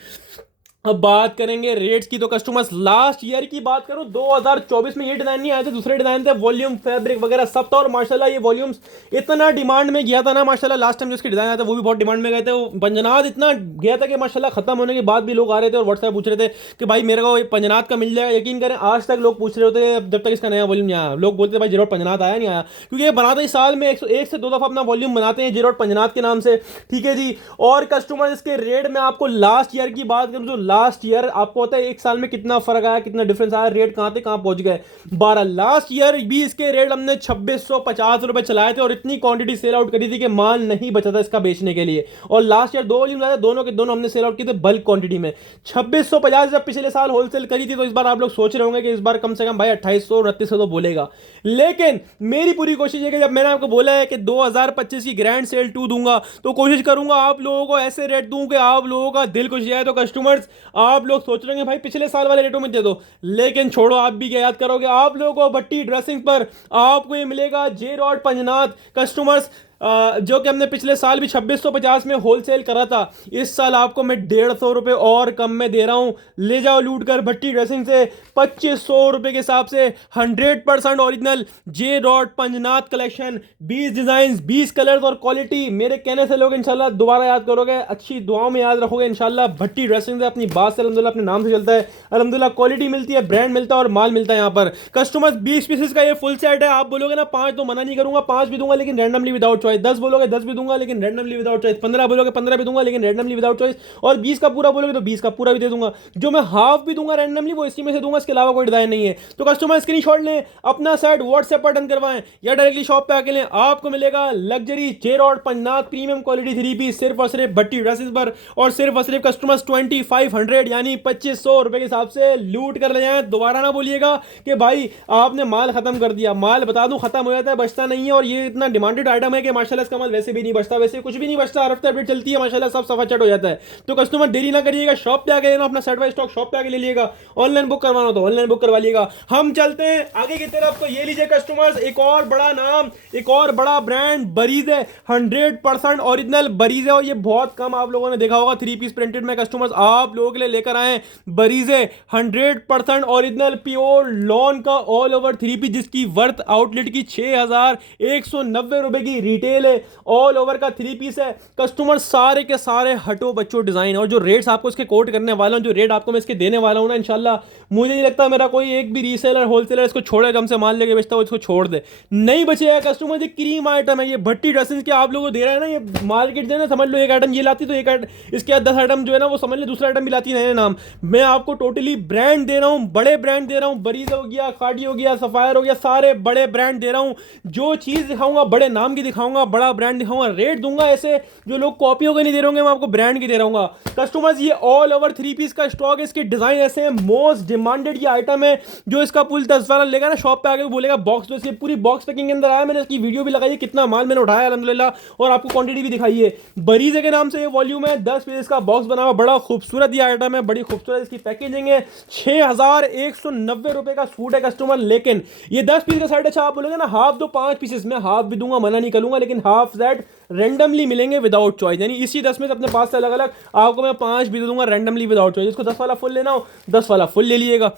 अब बात करेंगे रेट्स की। तो कस्टमर्स लास्ट ईयर की बात करूं, 2024 में ये डिजाइन नहीं आए थे, दूसरे डिजाइन थे, वॉल्यूम फैब्रिक वगैरह सब था। और माशाल्लाह ये वॉल्यूम्स इतना डिमांड में गया था ना माशाल्लाह। लास्ट टाइम जिसके डिजाइन आया था वो भी बहुत डिमांड में गए थे। वो पंजनाद इतना गया था कि माशाल्लाह खत्म होने के बाद भी लोग आ रहे थे और व्हाट्सएप पूछ रहे थे कि भाई मेरे को पंजनाद का मिल जाएगा। यकीन करें आज तक लोग पूछ रहे होते हैं जब तक इसका नया वॉल्यूम नहीं आया। लोग बोलते भाई जीरोट पंजनाद आया नहीं आया, क्योंकि ये बनाते ही साल में एक से दो दफा अपना वॉल्यूम बनाते हैं जीरोट पंजनाद के नाम से, ठीक है जी। और कस्टमर इसके रेट में आपको लास्ट ईयर की बात करूं, जो लास्ट ईयर आपको होता है एक साल में कितना फर्क आया, कितना डिफरेंस आया, रेट कहां थे कहां पहुंच गए 12। लास्ट ईयर भी इसके रेट हमने 2650 रुपए चलाए थे और इतनी क्वांटिटी सेल आउट करी थी कि माल नहीं बचा था इसका बेचने के लिए। और लास्ट ईयर दो वॉल्यूम आए, दोनों के दोनों हमने सेल आउट किए थे बल्क क्वांटिटी में। 2650 जब पिछले साल होलसेल करी थी, तो इस बार आप लोग सोच रहे होंगे कि इस बार कम से कम भाई 2800 2900 तो बोलेगा। लेकिन मेरी पूरी कोशिश है कि जब मैंने आपको बोला है कि 2025 की ग्रैंड सेल 2 दूंगा, तो कोशिश करूंगा आप लोगों को ऐसे रेट दूं कि आप लोगों का दिल खुश जाए। तो कस्टमर्स आप लोग सोच रहे हैं भाई पिछले साल वाले रेटों में दे दो, लेकिन छोड़ो, आप भी क्या याद करोगे, आप लोगों को भट्टी ड्रेसिंग पर आपको ये मिलेगा जे रॉड पंजनाथ कस्टमर्स, जो कि हमने पिछले साल भी 2650 में होलसेल करा था। इस साल आपको मैं 150 रुपए और कम में दे रहा हूं। ले जाओ लूट कर भट्टी ड्रेसिंग से 2500 रुपए के हिसाब से 100% ओरिजिनल जे डॉट पंजनाथ कलेक्शन, 20 डिजाइन 20 कलर्स और क्वालिटी। मेरे कहने से लोग इंशाल्लाह दोबारा याद करोगे, अच्छी दुआओं में याद रखोगे इंशाल्लाह। भट्टी ड्रेसिंग से अपनी बात से अल्हम्दुलिल्लाह अपने नाम से चलता है, अल्हम्दुलिल्लाह क्वालिटी मिलती है, ब्रांड मिलता है और माल मिलता है यहाँ पर। कस्टमर्स 20 पीसेस का ये फुल सेट है। आप बोलोगे ना 5 तो मना नहीं करूंगा, 5 भी दूंगा लेकिन रैंडमली विदाउट चॉइस। 10 बोलोगे 10 भी दूंगा लेकिन रैंडमली विदाउट चॉइस। 15 बोलोगे 15 भी दूंगा लेकिन रैंडमली विदाउट चॉइस। और 20 का पूरा बोलोगे तो 20 का पूरा भी दे दूंगा। जो मैं हाफ भी दूंगा रैंडमली वो इसी में से दूंगा, इसके अलावा कोई डिजाइन नहीं है। तो कस्टमर स्क्रीनशॉट लें, अपना सेट व्हाट्सएप पर डन करवाएं या डायरेक्टली शॉप पे आके लें। आपको मिलेगा लग्जरी जे रॉड पंजनाथ प्रीमियम क्वालिटी 3 पीस सिर्फ और सिर्फ भट्टी ड्रेसेस पर। और सिर्फ कस्टमर्स 2500 यानी 2500 रुपए के हिसाब से लूट कर ले जाएं। दोबारा ना बोलिएगा कि भाई आपने माल खत्म कर दिया। माल बता दूं खत्म हो जाता है, बचता नहीं है। और ये इतना डिमांडेड आइटम है कि माशाल्लाह इसका माल वैसे भी नहीं बचता, वैसे कुछ भी नहीं बचता, हर हफ्ते अपडेट चलती है माशाल्लाह, सब सफा चट हो जाता है। तो कस्टमर देरी ना करिएगा, शॉप पे आके लेना, अपना सेट वाइज स्टॉक शॉप पे आके ले लीजिएगा। ऑनलाइन बुक करवाना हो तो ऑनलाइन बुक करवा लीजिएगा। हम चलते हैं आगे की तरफ। तो ये लीजिए कस्टमर्स, एक और बड़ा नाम, एक और बड़ा ब्रांड बरीज है। 100% ओरिजिनल बरीज है और ये बहुत कम आप लोगों ने देखा होगा 3 पीस प्रिंटेड में। कस्टमर्स आप लोगों के लिए लेकर आए बरीज है 100% ओरिजिनल प्योर लॉन का ऑल ओवर 3 पीस, जिसकी वर्थ आउटलेट की 6190 रुपए की रिटेल है। ऑल ओवर का 3 पीस है। कस्टमर सारे के सारे हटो बच्चों डिजाइन, और जो रेट्स आपको इसके कोट करने वाला हूं, जो रेट आपको मैं इसके देने वाला हूं ना इंशाल्लाह, मुझे नहीं लगता मेरा कोई एक भी रीसेलर होलसेलर इसको छोड़े, हमसे माल लेके बेचता हो इसको छोड़ दे, नहीं बचेगा। कस्टमर ये क्रीम आइटम है, ये भट्टी ड्रेसेस के आप लोगों को दे रहा है ना, ये मार्केट जो है ना, समझ लो एक आइटम ये लाती तो एक इसके बाद 10 आइटम जो है ना वो समझ लो दूसरा आइटम भी लाती है नाम। मैं आपको टोटली ब्रांड दे रहा हूं, बड़े ब्रांड दे रहा हूं। बरीज हो गया, खाड़ी हो गया, सफायर हो गया, सारे बड़े ब्रांड दे रहा हूं। जो चीज दिखाऊंगा बड़े नाम की दिखाऊंगा, बड़ा ब्रांड दिखाऊंगा, रेट दूंगा ऐसे जो लोग कॉपियों के नहीं दे रहे, मैं आपको ब्रांड की दे रहा हूँ। कस्टमर्स ये ऑल ओवर 3 पीस का स्टॉक है, इसके डिजाइन ऐसे हैं, मोस्ट डिमांडेड ये आइटम है। जो इसका फुल 10 वाला लेगा ना शॉप पे आके बोलेगा बॉक्स, तो इसकी पूरी बॉक्स पैकिंग के अंदर आया। मैंने इसकी वीडियो भी लगाई है, कितना माल मैंने उठाया अल्हम्दुलिल्लाह, और आपको क्वांटिटी भी दिखाई है। बरीजे के नाम से ये वॉल्यूम है, 10 पीस का बॉक्स बना हुआ, बड़ा खूबसूरत ये आइटम है, बड़ी खूबसूरत इसकी पैकेजिंग है। 6190 रुपए का सूट है कस्टमर। लेकिन ये 10 पीस का सेट, अच्छा आप बोलेंगे ना हाफ दो 5 पीसेस, में हाफ भी दूंगा, मना नहीं करूंगा, लेकिन हाफ सेट रैंडमली मिलेंगे विदाउट चॉइस, यानी इसी 10 में से अपने पास से अलग अलग आपको मैं 5 भी दे दूंगा रैंडमली विदाउट चॉइस। इसको 10 वाला फुल लेना हो 10 वाला फुल ले लीजिएगा।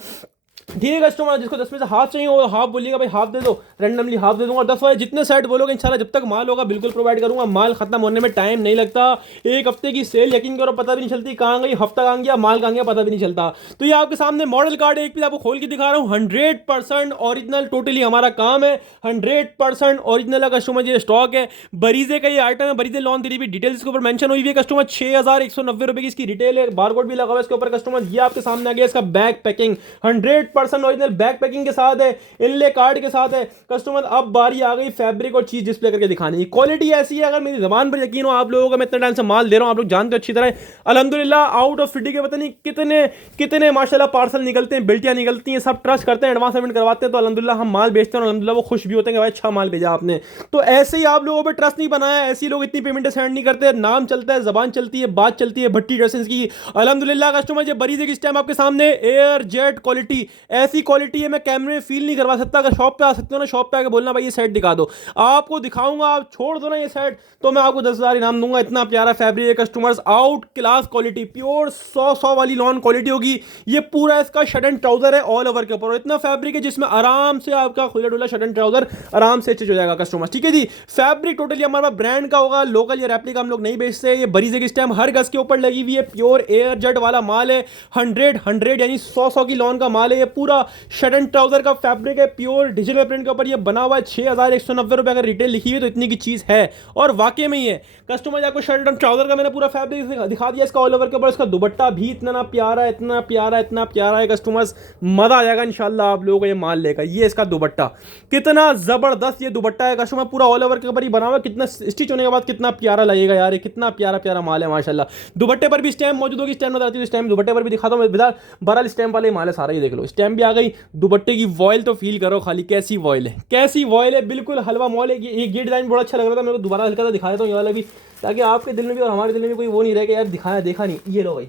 ठीक है कस्टमर, जिसको 10 में से हाफ चाहिए वो हाफ बोलिएगा भाई, हाफ दे दो, रैंडमली हाफ दे दूंगा। और 10 वाले जितने सेट बोलोगे इंशाल्लाह जब तक माल होगा बिल्कुल प्रोवाइड करूंगा। माल खत्म होने में टाइम नहीं लगता, एक हफ्ते की सेल यकीन करो पता भी नहीं चलती कहाँ गई, हफ्ता कहाँ गया, माल कहाँ गया पता भी नहीं चलता। तो ये आपके सामने मॉडल कार्ड एक पीस आपको खोल के दिखा रहा हूँ, 100% ओरिजिनल टोटली हमारा काम है, 100% ओरिजिनल कस्टमर। ये स्टॉक है, बरीजे का ये आइटम है, बरीजे लॉन 3 डिटेल्स इसके ऊपर मेंशन हुई है कस्टमर। 6190 रुपए की इसकी रिटेल है, बारकोड भी लगा हुआ है इसके ऊपर कस्टमर। ये आपके सामने आ गया इसका back packing, 100% original back packing के साथ है, इनले कार्ड के साथ है कस्टमर। अब बारी आ गई फैब्रिक और चीज डिस्प्ले करके दिखाने की। क्वालिटी ऐसी है, अगर मेरी जबान पर यकीन हो आप लोगों को, मैं इतना टाइम से माल दे रहा हूं, आप लोग जानते हो अच्छी तरह अल्हम्दुलिल्लाह। आउट ऑफ सिटी के पता नहीं कितने कितने माशाल्लाह पार्सल निकलते हैं, बिल्टियां निकलती हैं, सब ट्रस्ट करते हैं, एडवांस पेमेंट करवाते हैं, तो अल्हम्दुलिल्लाह हम माल बेचते हैं, अल्हम्दुलिल्लाह वो खुश भी होते हैं कि भाई अच्छा माल भेजा आपने। तो ऐसे ही आप लोगों पर ट्रस्ट नहीं बनाया, ऐसे ही लोग इतनी पेमेंट सेंड नहीं करते, नाम चलता है, जबान चलती है, बात चलती है भट्टी ड्रेसेस की अल्हम्दुलिल्लाह कस्टमर। ये बरीजे की इस टाइम आपके सामने एयर जेट क्वालिटी, ऐसी क्वालिटी है मैं कैमरे में फील नहीं करवा सकता। अगर शॉप पे आ सकते हो ना, शॉप पे आके बोलना भाई ये सेट दिखा दो, आपको दिखाऊंगा। आप छोड़ दो ना ये सेट तो मैं आपको 10,000 इनाम दूंगा। इतना प्यारा फैब्रिक है customers, out class quality, pure 100 वाली लॉन क्वालिटी होगी। ये पूरा इसका शर्ट एंड ट्राउजर है ऑल ओवर के ऊपर, और इतना फैब्रिक है जिसमें आराम से आपका खुला डुला शर्ट एंड ट्राउजर आराम से स्टिच हो जाएगा कस्टमर्स। ठीक है जी, फैब्रिक टोटली हमारे पास ब्रांड का होगा, लोकल या रेप्लिका हम लोग नहीं बेचते। ये बरीजे की स्टैम्प हर गज के ऊपर लगी हुई है, प्योर एयर जेट वाला माल है, 100 यानी 100 की लॉन का माल है। ये पूरा शर्ट एंड ट्राउजर का फैब्रिक है, प्योर डिजिटल प्रिंट के ऊपर ये बना हुआ है। 6190 रुपए अगर रिटेल लिखी हुई तो इतनी की चीज है, और वाकई में ही है कस्टमर। आपको शर्ट एंड ट्राउजर का मैंने पूरा फैब्रिक दिखा दिया इसका ऑल ओवर के ऊपर। इसका दुपट्टा भी इतना प्यारा, इतना प्यारा, इतना प्यारा है कस्टमर्स, मजा आ जाएगा इंशाल्लाह आप लोगों को ये माल लेकर। ये इसका दुपट्टा कितना जबरदस्त ये दुपट्टा है कस्टमर, पूरा ऑल ओवर के ऊपर ही बना हुआ है। कितना स्टिच होने के बाद कितना प्यारा लगेगा यार, ये कितना प्यारा प्यारा माल है माशाल्लाह। दुपट्टे पर भी स्टैम्प मौजूद होगी, स्टैम्प बताती हूँ, स्टैम्प दुपट्टे पर भी दिखाता हूँ मैं। बहरहाल स्टैम्प वाले माल है सारा, ये देख लो स्टैम्प भी आ गई। दुपट्टे की वॉयल तो फील करो खाली, कैसी वॉयल है, कैसी वॉयल है, बिल्कुल हलवा मॉल है। ये डिजाइन बड़ा अच्छा लग रहा था मेरे को, दोबारा हल्का सा दिखा देता हूँ ये वाला भी, ताकि आपके दिल में भी और हमारे दिल में भी कोई वो नहीं रहे कि यार दिखाया देखा नहीं। ये लो भाई,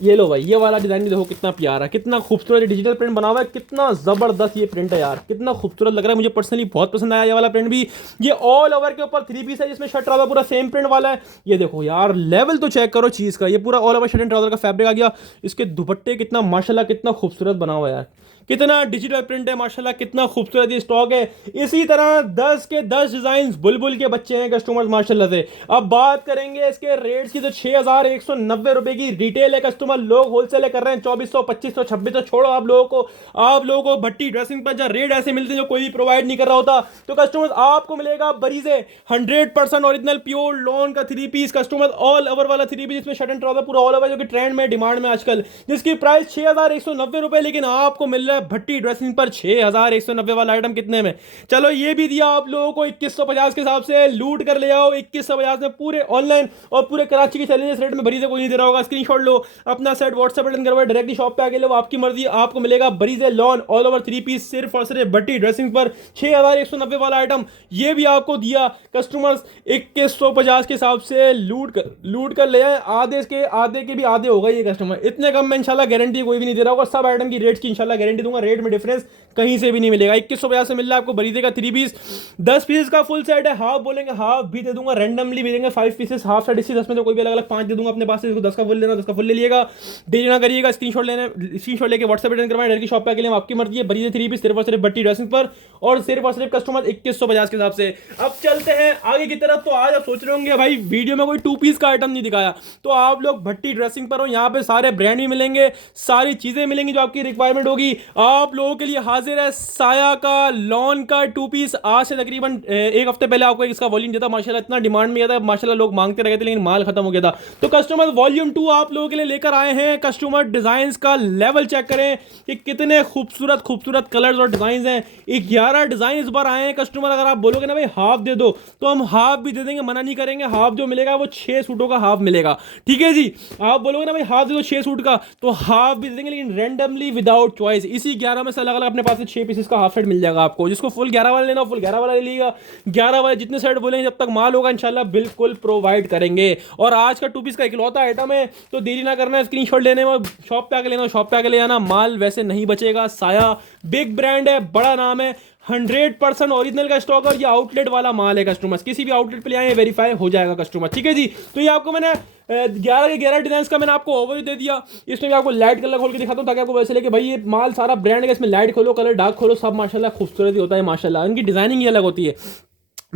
ये लो भाई, ये वाला डिजाइन भी देखो कितना प्यारा, कितना खूबसूरत डिजिटल प्रिंट बना हुआ है, कितना जबरदस्त ये प्रिंट है यार, कितना खूबसूरत लग रहा है। मुझे पर्सनली बहुत पसंद आया ये वाला प्रिंट भी। ये ऑल ओवर के ऊपर 3 पीस है, जिसमें शर्ट ट्राउजर पूरा सेम प्रिंट वाला है। ये देखो यार लेवल तो चेक करो चीज का, ये पूरा all over shirt and trouser का फैब्रिक आ गया। इसके दुपट्टे कितना माशाल्लाह कितना खूबसूरत बना हुआ है यार, कितना डिजिटल प्रिंट है माशाल्लाह, कितना खूबसूरत ये स्टॉक है। इसी तरह 10 के 10 डिजाइन बुलबुल के बच्चे हैं कस्टमर्स माशाल्लाह से। अब बात करेंगे इसके रेट्स की, तो 6190 रुपए की रिटेल है कस्टमर, लोग होलसेल कर रहे हैं 2400, 2500, 2600। छोड़ो आप लोगों को भट्टी ड्रेसिंग पर जहाँ रेट ऐसे मिलते हैं जो कोई भी प्रोवाइड नहीं कर रहा होता, तो कस्टमर्स आपको मिलेगा बरीजे 100% ओरिजिनल प्योर लॉन का 3 पीस कस्टमर, ऑल ओवर वाला 3 पीस, जिसमें शर्ट एंड ट्राउजर पूरा ऑल ओवर, जो कि ट्रेंड में डिमांड में आजकल, जिसकी प्राइस 6190 रुपए, लेकिन आपको मिल रहा है भट्टी ड्रेसिंग पर 6190 वाला आइटम कितने में। चलो ये भी दिया आप लोगों को 2150 के हिसाब से, लूट कर ले आओ 2150 में पूरे ऑनलाइन और पूरे कराची के चैलेंज रेट में बरीजे कोई नहीं दे रहा होगा। स्क्रीनशॉट लो, अपना सेट व्हाट्सएप बटन करवाओ, डायरेक्टली शॉप पे आके लो, आपकी मर्जी, आपको मिलेगा बरीजे लॉन ऑल ओवर 3 पीस सिर्फ और सिर्फ भट्टी ड्रेसिंग पर 6190 वाला आइटम। ये भी आपको दिया कस्टमर्स 2150 के हिसाब से, लूट कर ले आए। आधे के भी आधे होगा ये कस्टमर, इतने कम में इंशाल्लाह गारंटी कोई भी नहीं दे रहा होगा। सब आइटम की रेट्स की इंशाल्लाह गारंटी दूंगा, रेट में डिफरेंस कहीं से भी नहीं मिलेगा। 2150 से मिल रहा है आपको बरीजे का 3 पीस, 10 पीस का फुल सेट है। हाफ बोलेंगे हाफ भी दे दूंगा, रैंडमली भी देंगे 5 पीसेस, हाफ सेट इसी 10 में तो कोई भी अलग अलग 5 दे दूंगा अपने पास से। 10 का फुल लेना 10 का फुल ले लिएगा, देरी ना करिएगा। स्क्रीनशॉट लेके व्हाट्सएप रिटर्न करवाएं, डायरेक्ट शॉप पे आके लिए आपकी मर्जी है। बरीजे 3 पीस सिर्फ और सिर्फ भट्टी ड्रेसिंग पर, और सिर्फ और सिर्फ कस्टमर 2150 के हिसाब से। अब चलते हैं आगे की तरफ। तो आज आप सोच रहे होंगे भाई वीडियो में कोई 2 पीस का आइटम नहीं दिखाया, तो आप लोग भट्टी ड्रेसिंग पर हो, यहाँ पे सारे ब्रांड भी मिलेंगे, सारी चीजें मिलेंगी जो आपकी रिक्वायरमेंट होगी। आप लोगों के लिए हाजिर है साया का लॉन का 2 पीस। आज से तकरीबन 1 हफ्ते पहले आपको इसका वॉल्यूम दिया था माशाल्लाह, इतना डिमांड में था माशाल्लाह, लोग मांगते रहे थे लेकिन माल खत्म हो गया था। तो कस्टमर वॉल्यूम 2 आप लोगों के लिए लेकर आए हैं। कस्टमर डिजाइन का लेवल चेक करें कि कितने खूबसूरत कलर्स और डिजाइन हैं। 11 डिजाइन इस बार आए हैं कस्टमर। अगर आप बोलोगे ना भाई हाफ दे दो, तो हम हाफ भी दे देंगे, मना नहीं करेंगे। हाफ जो मिलेगा वो 6 सूटों का हाफ मिलेगा, ठीक है जी। आप बोलोगे ना भाई हाफ दे दो 6 सूट का, तो हाफ भी दे देंगे, लेकिन रैंडमली विदाउट चॉइस। इसी 11 में से अलग अलग अपने पास से 6 पीसेस का हाफ सेट मिल जाएगा आपको। जिसको फुल 11 वाला लेना हो फुल 11 वाला ले लीजिएगा। 11 वाले जितने सेट बोलेंगे जब तक माल होगा इंशाल्लाह बिल्कुल प्रोवाइड करेंगे। और आज का 2 पीस का इकलौता आइटम है, तो देरी ना करना है, स्क्रीनशॉट लेने में शॉप पे आके लेना, शॉप पे आके ले आना। माल वैसे नहीं बचेगा। साया बिग ब्रांड है, बड़ा नाम है, 100% ओरिजिनल का स्टॉक और ये आउटलेट वाला माल है कस्टमर्स, किसी भी आउटलेट पे ले आए वेरीफाई हो जाएगा कस्टमर, ठीक है जी। तो ये आपको मैंने 11 के 11 डिजाइन का मैंने आपको ओवरव्यू दे दिया। इसमें भी आपको लाइट कलर खोल के दिखाता हूँ ताकि आपको वैसे लगे भाई ये माल सारा ब्रांड है, इसमें लाइट खोलो कलर डार्क खोलो सब माशाल्लाह खूबसूरत ही होता है माशाल्लाह, इनकी डिजाइनिंग ही अलग होती है,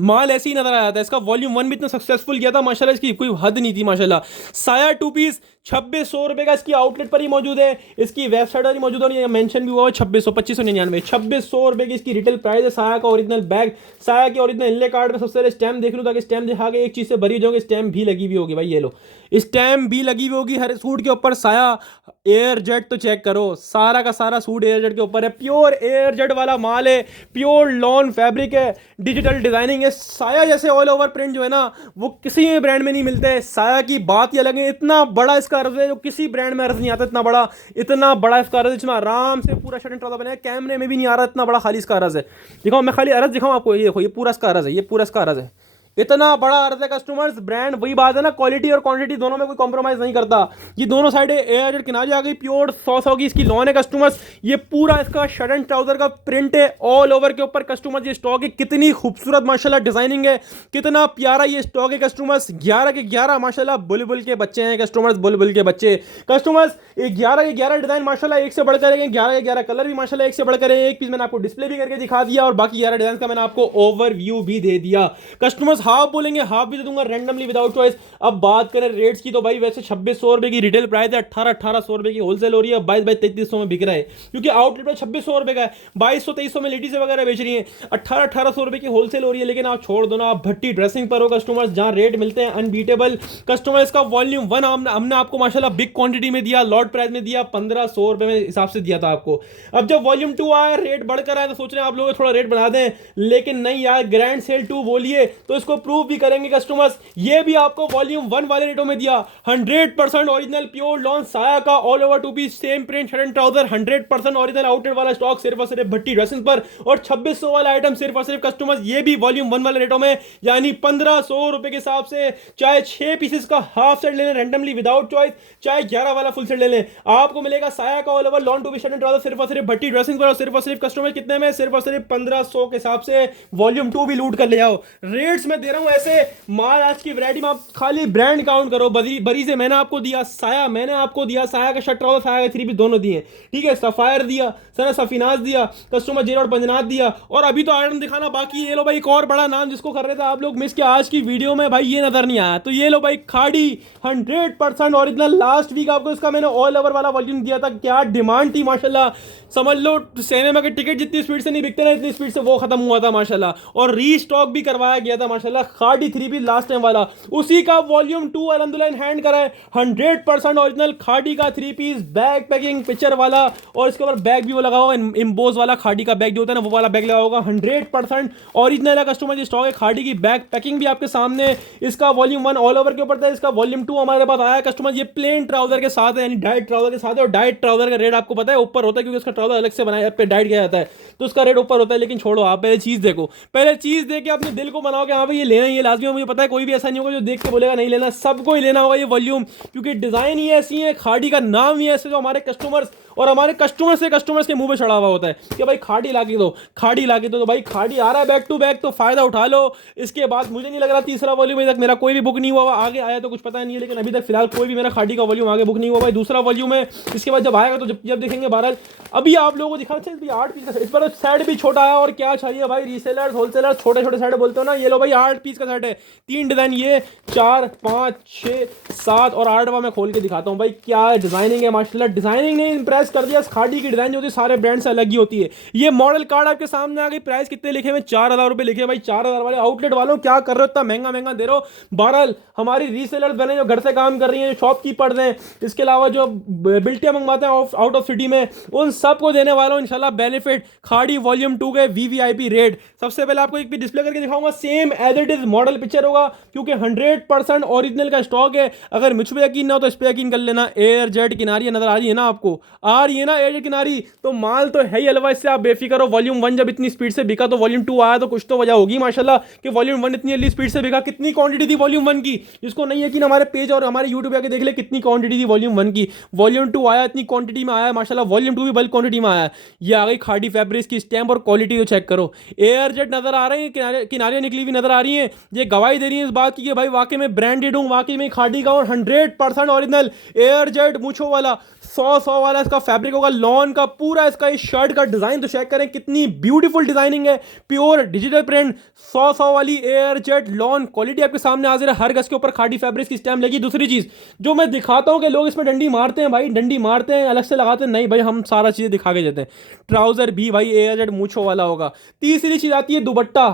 माल ऐसे ही नजर आया था। इसका वॉल्यूम 1 भी इतना सक्सेसफुल किया था माशाल्लाह, इसकी कोई हद नहीं थी माशाल्लाह। साया 2 पीस 2600 रुपए का इसकी आउटलेट पर ही मौजूद है, इसकी वेबसाइट पर ही मौजूद है, मेंशन भी हुआ है 2699 2600 रुपए की इसकी रिटेल प्राइस है। साया का ओरिजिनल बैग, साया के ओरिजिनल इनले कार्ड में सबसे पहले स्टैम्प देख लूँ ताकि स्टैम्प दिखा के एक चीज से भरी जाओगे, स्टैम्प भी लगी हुई होगी भाई, ये लो स्टैम्प भी लगी हुई होगी हर सूट के ऊपर। साया एयर जेट तो चेक करो, सारा का सारा सूट एयर जेट के ऊपर है, प्योर एयर जेट वाला माल है, प्योर लॉन फैब्रिक है, डिजिटल डिजाइनिंग है। साया जैसे ऑल ओवर प्रिंट जो है ना वो किसी भी ब्रांड में नहीं मिलते हैं, साया की बात ही अलग है। इतना बड़ा इसका अर्ज है जो किसी ब्रांड में अर्ज नहीं आता, इतना बड़ा इसका अर्ज है जिसमें आराम से पूरा शर्ट एंड ट्राउजर बना है, कैमरे में भी नहीं आ रहा, इतना बड़ा खाली इसका अर्ज है। दिखाओ मैं खाली अर्ज दिखाऊं आपको, ये देखो ये पूरा इसका अर्ज है, ये पूरा इसका अर्ज है, इतना बड़ा अर्ज है कस्टमर्स। ब्रांड वही बात है ना, क्वालिटी और क्वांटिटी दोनों में कोई कॉम्प्रोमाइज नहीं करता। ये दोनों साइडें एयर किनारे आ गई, प्योर 100 की इसकी लॉन है कस्टमर्स। ये पूरा इसका शर्ट एंड ट्राउजर का प्रिंट है ऑल ओवर के ऊपर कस्टमर्स। ये स्टॉक है, कितनी खूबसूरत माशाल्लाह डिजाइनिंग है, कितना प्यारा ये स्टॉक है कस्टमर्स। 11 के 11 माशाल्लाह बुलबुल के बच्चे हैं कस्टमर्स, बुलबुल के बच्चे कस्टमर्स। 11 के 11 डिजाइन माशाल्लाह एक से बढ़कर है, 11 के 11 कलर भी माशाल्लाह एक से बढ़कर है। एक पीस मैंने आपको डिस्प्ले भी करके दिखा दिया और बाकी 11 डिजाइन का मैंने आपको ओवरव्यू भी दे दिया कस्टमर्स। हाफ बोलेंगे हाफ भी दे दूंगा रैंडमली विदाउट चॉइस। अब बात करें रेट्स की तो भाई वैसे 2600 रुपए की रिटेल प्राइस है, 1800 रुपए की होलसेल हो रही है, 2200 में बिक रहा है क्योंकि आउटलेट पे 2600 रुपए का है, 2200 में लेडीज वगैरह बेच रही है, 1800 रुपए की होलसेल हो रही है। लेकिन आप छोड़ दो ना, आप भट्टी ड्रेसिंग पर हो कस्टमर्स, जहां रेट मिलते हैं अनबीटेबल कस्टमर्स। का वॉल्यूम 1 हमने आपको माशाल्लाह बिग क्वांटिटी में दिया, लॉट प्राइस में दिया, 1500 रुपए में हिसाब से दिया था आपको। अब जब वॉल्यूम 2 आया रेट बढ़कर आया तो सोच रहे हैं आप लोग थोड़ा रेट बढ़ा दें, लेकिन नहीं यार, ग्रैंड सेल 2 बोलिए तो इसको प्रूव भी करेंगे कस्टमर्स। ये भी आपको वॉल्यूम 1 वाले रेटों में दिया, 100% ओरिजिनल प्योर लॉन साया का all over 2 piece same print shirt and trouser, 100% original outlet वाला स्टॉक सिर्फ और सिर्फ भट्टी ड्रेसिंग पर, और 2600 वाला आइटम सिर्फ और सिर्फ कस्टमर्स ये भी वॉल्यूम 1 वाले रेटों में, यानी 1500 रुपए के हिसाब से। चाहे 6 पीसेस का हाफ सेट ले लें रैंडमली विदाउट चॉइस, चाहे 11 वाला फुल सेट ले लें, आपको मिलेगा साया का all over lawn 2 piece shirt and trouser सिर्फ और सिर्फ भट्टी ड्रेसिंग पर, और सिर्फ कस्टमर कितने में, सिर्फ और सिर्फ 1500 के हिसाब से। वॉल्यूम 2 भी लूट कर ले आओ। रेट्स में दे रहा हूं ऐसे माल, आज की वैरायटी में आप खाली ब्रांड काउंट करो। बरी से मैंने आपको दिया, साया मैंने आपको दिया, साया का शर्ट ट्राउजर साया का 3 पीस दोनों दिए, ठीक है। सफायर दिया, सना सफिनाज दिया, कस्टमर जेल और पंजनाथ दिया, और अभी तो आइटम दिखाना बाकी। ये लो भाई एक और बड़ा नाम जिसको कर रहे थे आप लोग मिस किया आज की वीडियो में, भाई ये नजर नहीं आया, तो ये लो भाई खाड़ी 100% ओरिजिनल। लास्ट वीक आपको इसका मैंने ऑल ओवर वाला वॉल्यूम दिया था, क्या डिमांड थी माशाल्लाह। समझ लो सिनेमा के टिकट जितनी स्पीड से नहीं बिकते ना, इतनी स्पीड से वो खत्म हुआ था माशाल्लाह, और रीस्टॉक भी करवाया गया था माशाल्लाह। खाड़ी 3 पीस लास्ट टाइम वाला, उसी का वॉल्यूम 2 अल्हम्दुलिल्लाह इन हैंड करा है। 100% ओरिजिनल खाड़ी का 3 पीस बैग पैकिंग पिक्चर वाला, और इसके ऊपर बैग भी वो लगा होगा इम्बोज वाला, खाड़ी का बैग जो होता है ना वो वाला बैग लगा होगा। 100% ओरिजिनल है कस्टमर, जो स्टॉक है खाड़ी की बैग पैकिंग भी आपके सामने। इसका वॉल्यूम 1 ऑल ओवर के ऊपर था, इसका वॉल्यूम 2 हमारे पास आया कस्टमर, ये प्लेन ट्राउजर के साथ है, यानी डाइट ट्राउजर के साथ है। और डाइट ट्राउजर का रेट आपको पता है ऊपर होता है क्योंकि इसका ट्राउजर अलग से बनाया पे डाइट किया जाता है, तो उसका रेट ऊपर होता है। लेकिन छोड़ो, आप पहले चीज देखो, पहले चीज देख के अपने दिल को बनाओ कि हाँ भाई ये लेना ही है लाजमी। मुझे पता है कोई भी ऐसा नहीं होगा जो देख के बोलेगा नहीं लेना, सबको ही लेना होगा ये वॉल्यूम, क्योंकि डिजाइन ही ऐसी है, खाड़ी का नाम ही ऐसे, जो हमारे कस्टमर्स और हमारे कस्टमर्स के मुंह पे चढ़ा हुआ होता है कि भाई खाड़ी ला के दो, खाड़ी ला के दो। तो भाई खाड़ी आ रहा है बैक टू बैक, तो फायदा उठा लो। इसके बाद मुझे नहीं लग रहा तीसरा वॉल्यूम अभी तक मेरा कोई भी बुक नहीं हुआ, आगे आया तो कुछ पता नहीं है, लेकिन अभी तक फिलहाल कोई भी मेरा खाड़ी का वॉल्यूम आगे बुक नहीं हुआ। भाई दूसरा वॉल्यूम है, इसके बाद जब आएगा तो जब देखेंगे। बहरहाल अभी आप लोगों को दिखा 8 पीस का, इस पर सेट भी छोटा है, और क्या चाहिए भाई रीसेलर्स होलसेलर्स, छोटे छोटे सेट बोलते हो ना, ये लो भाई 8 पीस का सेट है, 3 डिजाइन, ये 4 5 6 7 और 8वां मैं खोल के दिखाता हूँ। भाई क्या डिजाइनिंग है माशाल्लाह, डिजाइनिंग ने इंप्रेस कर दिया। खाड़ी की डिजाइन जो होती है सारे ब्रांड से अलग ही होती है। ये मॉडल कार्ड आपके सामने आ गई, प्राइस कितने लिखे हुए, 4000 रुपए लिखे। भाई 4000 वाले आउटलेट वालों क्या कर रहे हो, इतना महंगा महंगा दे रहे हो। बहरहाल हमारी रीसेलर्स बने जो घर से काम कर रही हैं, जो शॉपकीपर हैं, इसके अलावा जो बिल्टियां मंगवाते हैं आउट ऑफ सिटी में, उन सबको देने वाला हूं इंशाल्लाह बेनिफिट। खाड़ी वॉल्यूम 2 के वीवीआईपी रेट सबसे पहले आपको एक भी डिस्प्ले करके दिखाऊंगा, same as it is model picture होगा, क्योंकि 100% ओरिजिनल का स्टॉक है। अगर मुझ पे यकीन ना हो तो इस पे यकीन कर लेना। एयर जेट किनारियां नजर आ रही है ना आपको, आ रही है ना एयर किनारी, तो माल तो है ही अलवा, इससे आप बेफिक्र हो। वॉल्यूम 1 जब इतनी स्पीड से बिका तो वॉल्यूम 2 आया तो कुछ तो वजह होगी माशाल्लाह कि वॉल्यूम 1 इतनी जल्दी स्पीड से बिका। कितनी क्वांटिटी थी वॉल्यूम 1 की, जिसको नहीं है कि हमारे पेज और हमारे यूट्यूब आके देख ले कितनी क्वांटिटी थी वॉल्यूम 1 की। वॉल्यूम 2 आया इतनी क्वांटिटी में आया माशाल्लाह, वॉल्यूम 2 भी बल्क क्वांटिटी में आया। ये आ गई खाड़ी फैब्रिक्स की स्टैम्प और क्वालिटी तो चेक करो। एयर जेट नजर आ रहे हैं, किनारे निकली हुई नजर आ रही है, ये गवाही दे रही है इस बात की कि भाई वाकई में ब्रांडेड हूँ, वाकई में खाड़ी का और 100% ओरिजिनल एयर जेट मूछो वाला 100 वाला इसका फैब्रिक होगा, लॉन का पूरा इसका इस शर्ट का डिजाइन तो चेक करें कितनी ब्यूटीफुल डिजाइनिंग है, प्योर डिजिटल प्रिंट 100 वाली एयर जेट लॉन क्वालिटी आपके सामने हाजिर है। हर गज के ऊपर खाड़ी फैब्रिक्स की स्टैम्प लगी। दूसरी चीज जो मैं दिखाता हूं कि लोग इसमें डंडी मारते हैं, भाई डंडी मारते हैं अलग से लगाते हैं, नहीं भाई हम सारा चीजें दिखा के देते हैं। ट्राउजर भी भाई एयर जेट मूछो वाला होगा। तीसरी चीज आती है दुपट्टा,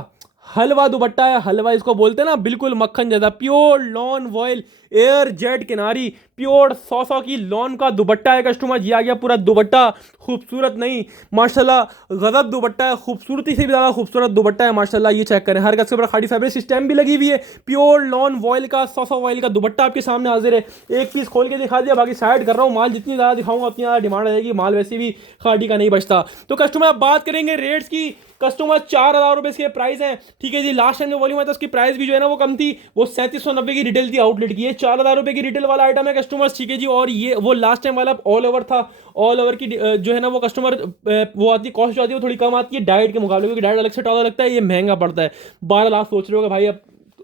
हलवा दुपट्टा है, हलवा इसको बोलते हैं ना, बिल्कुल मक्खन जैसा pure lawn vial air jet किनारी प्योर 100 की लॉन का दुपट्टा है कस्टमर। ये आ गया पूरा दुपट्टा, खूबसूरत नहीं माशाल्लाह गजब दुपट्टा है, खूबसूरती से भी ज़्यादा खूबसूरत दुपट्टा है माशाल्लाह। ये चेक करें, हर गज के ऊपर खाड़ी फैब्रिक सिस्टम भी लगी हुई है, प्योर लॉन वॉयल का 100 वॉयल का दुपट्टा आपके सामने हाजिर है। एक पीस खोल के दिखा दिया, बाकी साइड कर रहा हूँ। माल जितनी ज़्यादा दिखाऊंगा उतनी ज़्यादा डिमांड रहेगी, माल वैसे भी खाड़ी का नहीं बचता। तो कस्टमर आप बात करेंगे रेट्स की, कस्टमर 4,000 रुपए इसके प्राइस है, ठीक है जी। लास्ट टाइम जो वॉल्यूम आया था उसकी प्राइस भी जो है ना वो कम थी, वो 3790 की रिटेल थी आउटलेट की, 4,000 रुपए की रिटेल वाला आइटम है कस्टमर्स, ठीक है जी। और ये वो लास्ट टाइम वाला ऑल ओवर था, ऑल ओवर की जो है ना वो कस्टमर वो आती कॉस्ट जो आती है वो थोड़ी कम आती है डाइट के मुकाबले, क्योंकि डाइट अलग से टॉलर लगता है, ये महंगा पड़ता है। 12 लाख सोच रहे हो भाई, अब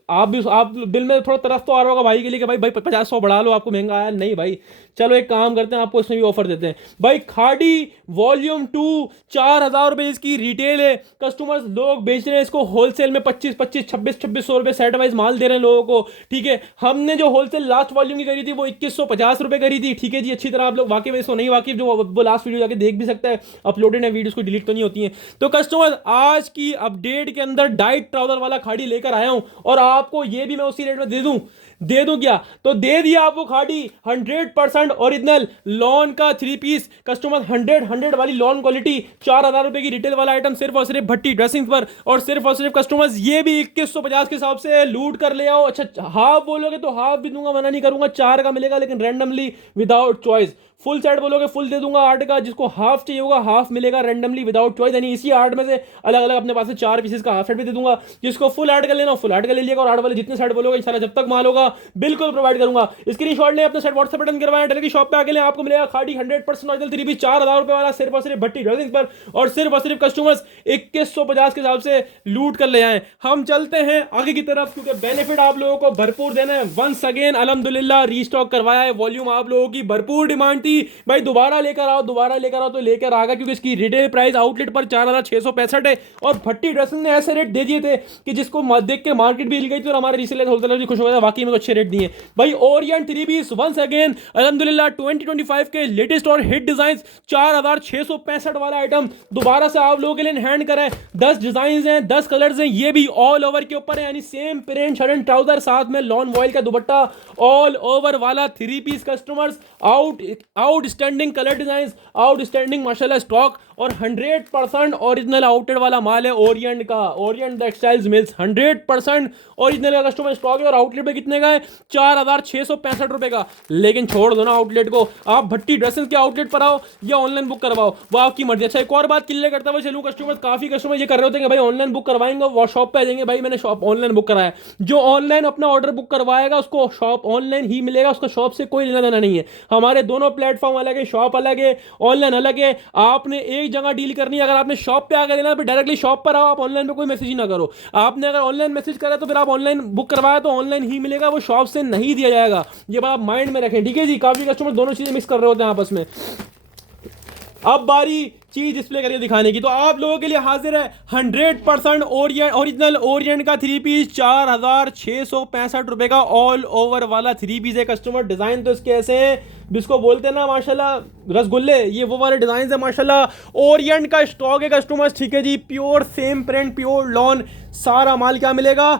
आप दिल में थोड़ा तरस तो आ रहा होगा भाई के लिए कि भाई 50-100 बढ़ा लो, आपको महंगा आया नहीं भाई। चलो एक काम करते हैं, आपको इसमें भी ऑफर देते हैं भाई। खाड़ी वॉल्यूम 2 4,000 रुपए इसकी रिटेल है कस्टमर्स, लोग बेच रहे हैं इसको होलसेल में 2600 रुपए सेट वाइज माल दे रहे हैं लोगों को, ठीक है। हमने जो होलसेल लास्ट वॉल्यूम की करी थी वो 2150 रुपए करी थी, ठीक है जी। अच्छी तरह आप लोग वाकई में इसको नहीं वाकिफ, जो वो लास्ट वीडियो जाके देख भी सकता है, अपलोडेड है वीडियोस को डिलीट तो नहीं होती है। तो कस्टमर आज की अपडेट के अंदर डाइट ट्राउजर वाला खाड़ी लेकर आया हूं, और आपको ये भी मैं उसी रेट में दे दूं क्या, तो दे दिया आपको खाड़ी 100% ओरिजिनल लॉन का 3 पीस कस्टमर, 100 वाली लॉन क्वालिटी 4,000 रुपए की रिटेल वाला आइटम सिर्फ और सिर्फ भट्टी ड्रेसिंग पर, और सिर्फ कस्टमर्स ये भी 2150 के हिसाब से लूट कर ले आओ। अच्छा हाफ बोलोगे तो हाफ भी दूंगा, मना नहीं करूंगा, 4 का मिलेगा लेकिन randomly without choice. Full set बोलोगे फुल दे दूंगा 8 का, जिसको हाफ चाहिए होगा हाफ मिलेगा रैंडमली विदाउट चॉइस, यानी इसी 8 में से अलग अलग अपने पास से 4 पीसेस का हाफ सेट भी दे दूंगा। जिसको फुल ऐड कर लेना फुल ऐड कर ले लिएगा, और 8 वाले जितने सेट बोलोगे इंशाल्लाह जब तक माल होगा बिल्कुल प्रोवाइड करूंगा। स्क्रीनशॉट ले अपने सेट व्हाट्सएप बटन करवाएं, टेल की शॉप पे आके ले, आपको मिलेगा खाड़ी 100% ओरिजिनल 3 पीस 4,000 रुपए वाला सिर्फ और सिर्फ भट्टी ड्रेसिंग पर, और सिर्फ कस्टमर्स 2150 के हिसाब से लूट कर ले आए। हम चलते हैं आगे की तरफ, क्योंकि बेनिफिट आप लोगों को भरपूर देना है। वंस अगेन अल्हम्दुलिल्लाह रीस्टॉक करवाया है, वॉल्यूम आप लोगों की भरपूर डिमांड थी भाई, दोबारा लेकर आओ तो लेकर आ गया, क्योंकि इसकी रिटेल प्राइस आउटलेट पर 4,665 है, और भट्टी ड्रेसिंग ने ऐसे रेट दे दिए थे कि जिसको देख के मार्केट भी हिल गई थी, और हमारे रीसेलर होलसेलर भी खुश हो गया, वाकई में अच्छे रेट दिए भाई। ओरिएंट 3 पीस वंस अगेन अल्हम्दुलिल्लाह 2025 के लेटेस्ट और हिट डिजाइन 4,665 वाला आइटम दोबारा से आप लोगों के लिए हैंड करा है। 10 डिजाइन हैं, 10 कलर्स हैं, ये भी ऑल ओवर के ऊपर है, यानी same print shirt and trouser, साथ में लॉन वॉयल का दुपट्टा, ऑल ओवर वाला 3 piece customers, outstanding colour design, outstanding माशाल्लाह स्टॉक, और 100% ओरिजिनल आउटलेट वाला माल है ओरिएंट का, ओरिएंट टेक्सटाइल्स मिल्स 100% ओरिजिनल का कस्टमर स्टॉक है। और आउटलेट पे कितने का है, 4,665 रुपए का। लेकिन छोड़ दो ना आउटलेट को, आप भट्टी ड्रेसेस के आउटलेट पर आओ या ऑनलाइन बुक करवाओ, वो आपकी मर्जी। अच्छा एक और बात क्लियर करता हुआ चलूं, कस्टमर काफी कस्टमर ये कर रहे होते हैं कि भाई ऑनलाइन बुक करवाएंगे वो शॉप पे आ जाएंगे, भाई मैंने शॉप ऑनलाइन बुक कराया, जो ऑनलाइन अपना ऑर्डर बुक करवाएगा उसको शॉप ऑनलाइन ही मिलेगा, उसका शॉप से कोई लेना देना नहीं है। हमारे दोनों प्लेटफॉर्म अलग है, शॉप अलग है, ऑनलाइन अलग है। आपने एक जगह डील करनी है, अगर आपने शॉप पे आकर देना तो डायरेक्टली शॉप पर आओ, आप ऑनलाइन पे कोई मैसेज ही ना करो। आपने अगर ऑनलाइन मैसेज करा तो फिर आप ऑनलाइन बुक करवाया तो ऑनलाइन ही मिलेगा, वो शॉप से नहीं दिया जाएगा, ये बात आप माइंड में रखें, ठीक है जी। काफी कस्टमर दोनों चीजें मिक्स कर रहे होते हैं आपस में। अब बारी चीज डिस्प्ले करके दिखाने की, तो आप लोगों के लिए हाजिर है 100% ओरिजिनल ओरिएंट का 3 पीस 4,665 रुपए का ऑल ओवर वाला 3 पीस है कस्टमर। डिजाइन तो इसके ऐसे हैं जिसको बोलते हैं ना माशाल्लाह रसगुल्ले, ये वो वाले डिजाइन है माशाल्लाह। ओरिएंट का स्टॉक है कस्टमर्स, ठीक है जी। Pure same print pure lawn, सारा माल क्या मिलेगा,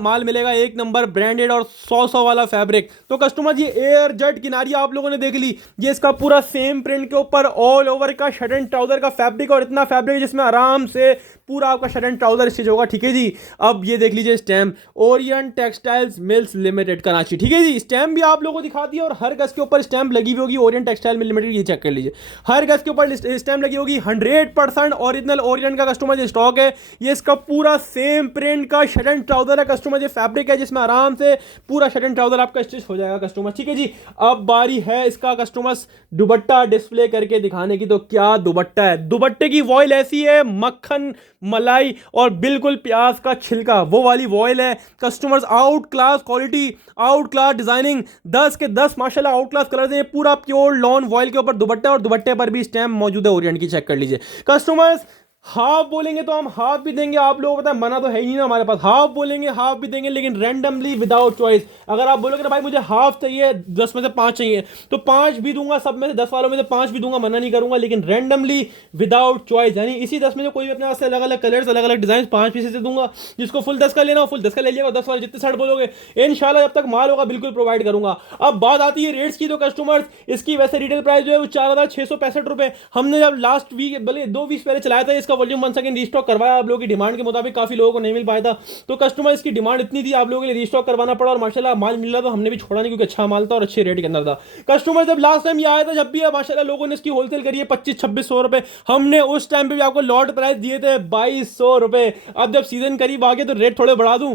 माल मिलेगा एक नंबर ब्रांडेड और 100 वाला फैब्रिक। तो कस्टमर ये एयर जेट किनारी आप लोगों ने देख ली, ये इसका पूरा सेम प्रिंट के ऊपर ऑल ओवर का शर्ट एंड ट्राउजर का फैब्रिक, और इतना फैब्रिक जिसमें आराम से पूरा आपका शर्ट एंड ट्राउजर स्टिच होगा, ठीक है जी। अब ये देख लीजिए stamp, orient textiles mills limited Karachi, ठीक है जी। स्टैम्प भी आप लोगों को दिखा दिया और हर गज के ऊपर स्टैम्प लगी हुई होगी ओरियंट टेक्सटाइल मिल लिमिटेड, ये चेक कर लीजिए, हर गज के ऊपर स्टैम्प लगी होगी। 100% ओरिजिनल ओरियंट का कस्टमर स्टॉक है। ये इसका पूरा सेम प्रिंट का शर्ट एंड ट्राउजर है कस्टमर, ये फैब्रिक है जिसमें आराम से पूरा शर्ट एंड ट्राउजर आपका स्टिच हो जाएगा कस्टमर, ठीक है जी। अब बारी है इसका कस्टमर्स दुपट्टा डिस्प्ले करके दिखाने की। तो क्या दुपट्टा है, दुपट्टे की वॉइल ऐसी है मक्खन मलाई और बिल्कुल प्याज का छिलका, वो वाली वॉइल है customers. Out class quality, out class designing, 10 के 10 माशाल्लाह आउट क्लास कलर्स हैं। पूरा प्योर लॉन वॉइल के ऊपर दुपट्टा और दुपट्टे पर भी स्टैम्प मौजूद है ओरिएंट की, चेक कर लीजिए कस्टमर्स। हाफ बोलेंगे तो हम हाफ भी देंगे, आप लोगों को पता है मना तो है ही नहीं ना हमारे पास, हाफ बोलेंगे हाफ भी देंगे, लेकिन रैंडमली विदाउट चॉइस। अगर आप बोलोगे ना भाई मुझे हाफ चाहिए, 10 में से 5 चाहिए, तो 5 भी दूंगा, सब में से 10 वालों में से 5 भी दूंगा, मना नहीं करूंगा, लेकिन रैंडमली विदाउट चॉइस, यानी इसी 10 में से कोई भी अपने पास अलग अलग कलर्स अलग अलग डिजाइन 5 पीसेस से दूंगा। जिसको फुल 10 का लेना हो फुल 10 का ले लिएगा, 10 वाले जितने शर्ट बोलोगे इंशाल्लाह जब तक माल होगा बिल्कुल प्रोवाइड करूंगा। अब बात आती है रेट्स की, तो कस्टमर्स इसकी वैसे रिटेल प्राइस जो है वो 4,665 रुपए। हमने जब लास्ट वीक भले 2 वीक पहले चलाया था इसका वॉल्यूम 1 सेकंड रीस्टॉक करवाया, आप लोगों की डिमांड के मुताबिक काफी लोगों को नहीं मिल पाया था, तो कस्टमर इसकी डिमांड इतनी थी आप लोगों के लिए रीस्टॉक करवाना पड़ा, और माशाल्लाह माल मिल रहा, तो हमने भी छोड़ा नहीं क्योंकि अच्छा माल था और अच्छे रेट के अंदर था। कस्टमर जब लास्ट टाइम ये आया था, जब भी है माशाल्लाह लोगों ने इसकी होलसेल करी है 25-2600 रुपए, हमने उस टाइम पे भी आपको लॉट प्राइस दिए थे 2200 रुपए। अब जब सीजन करीब आ गया तो रेट थोड़े बढ़ा दूं,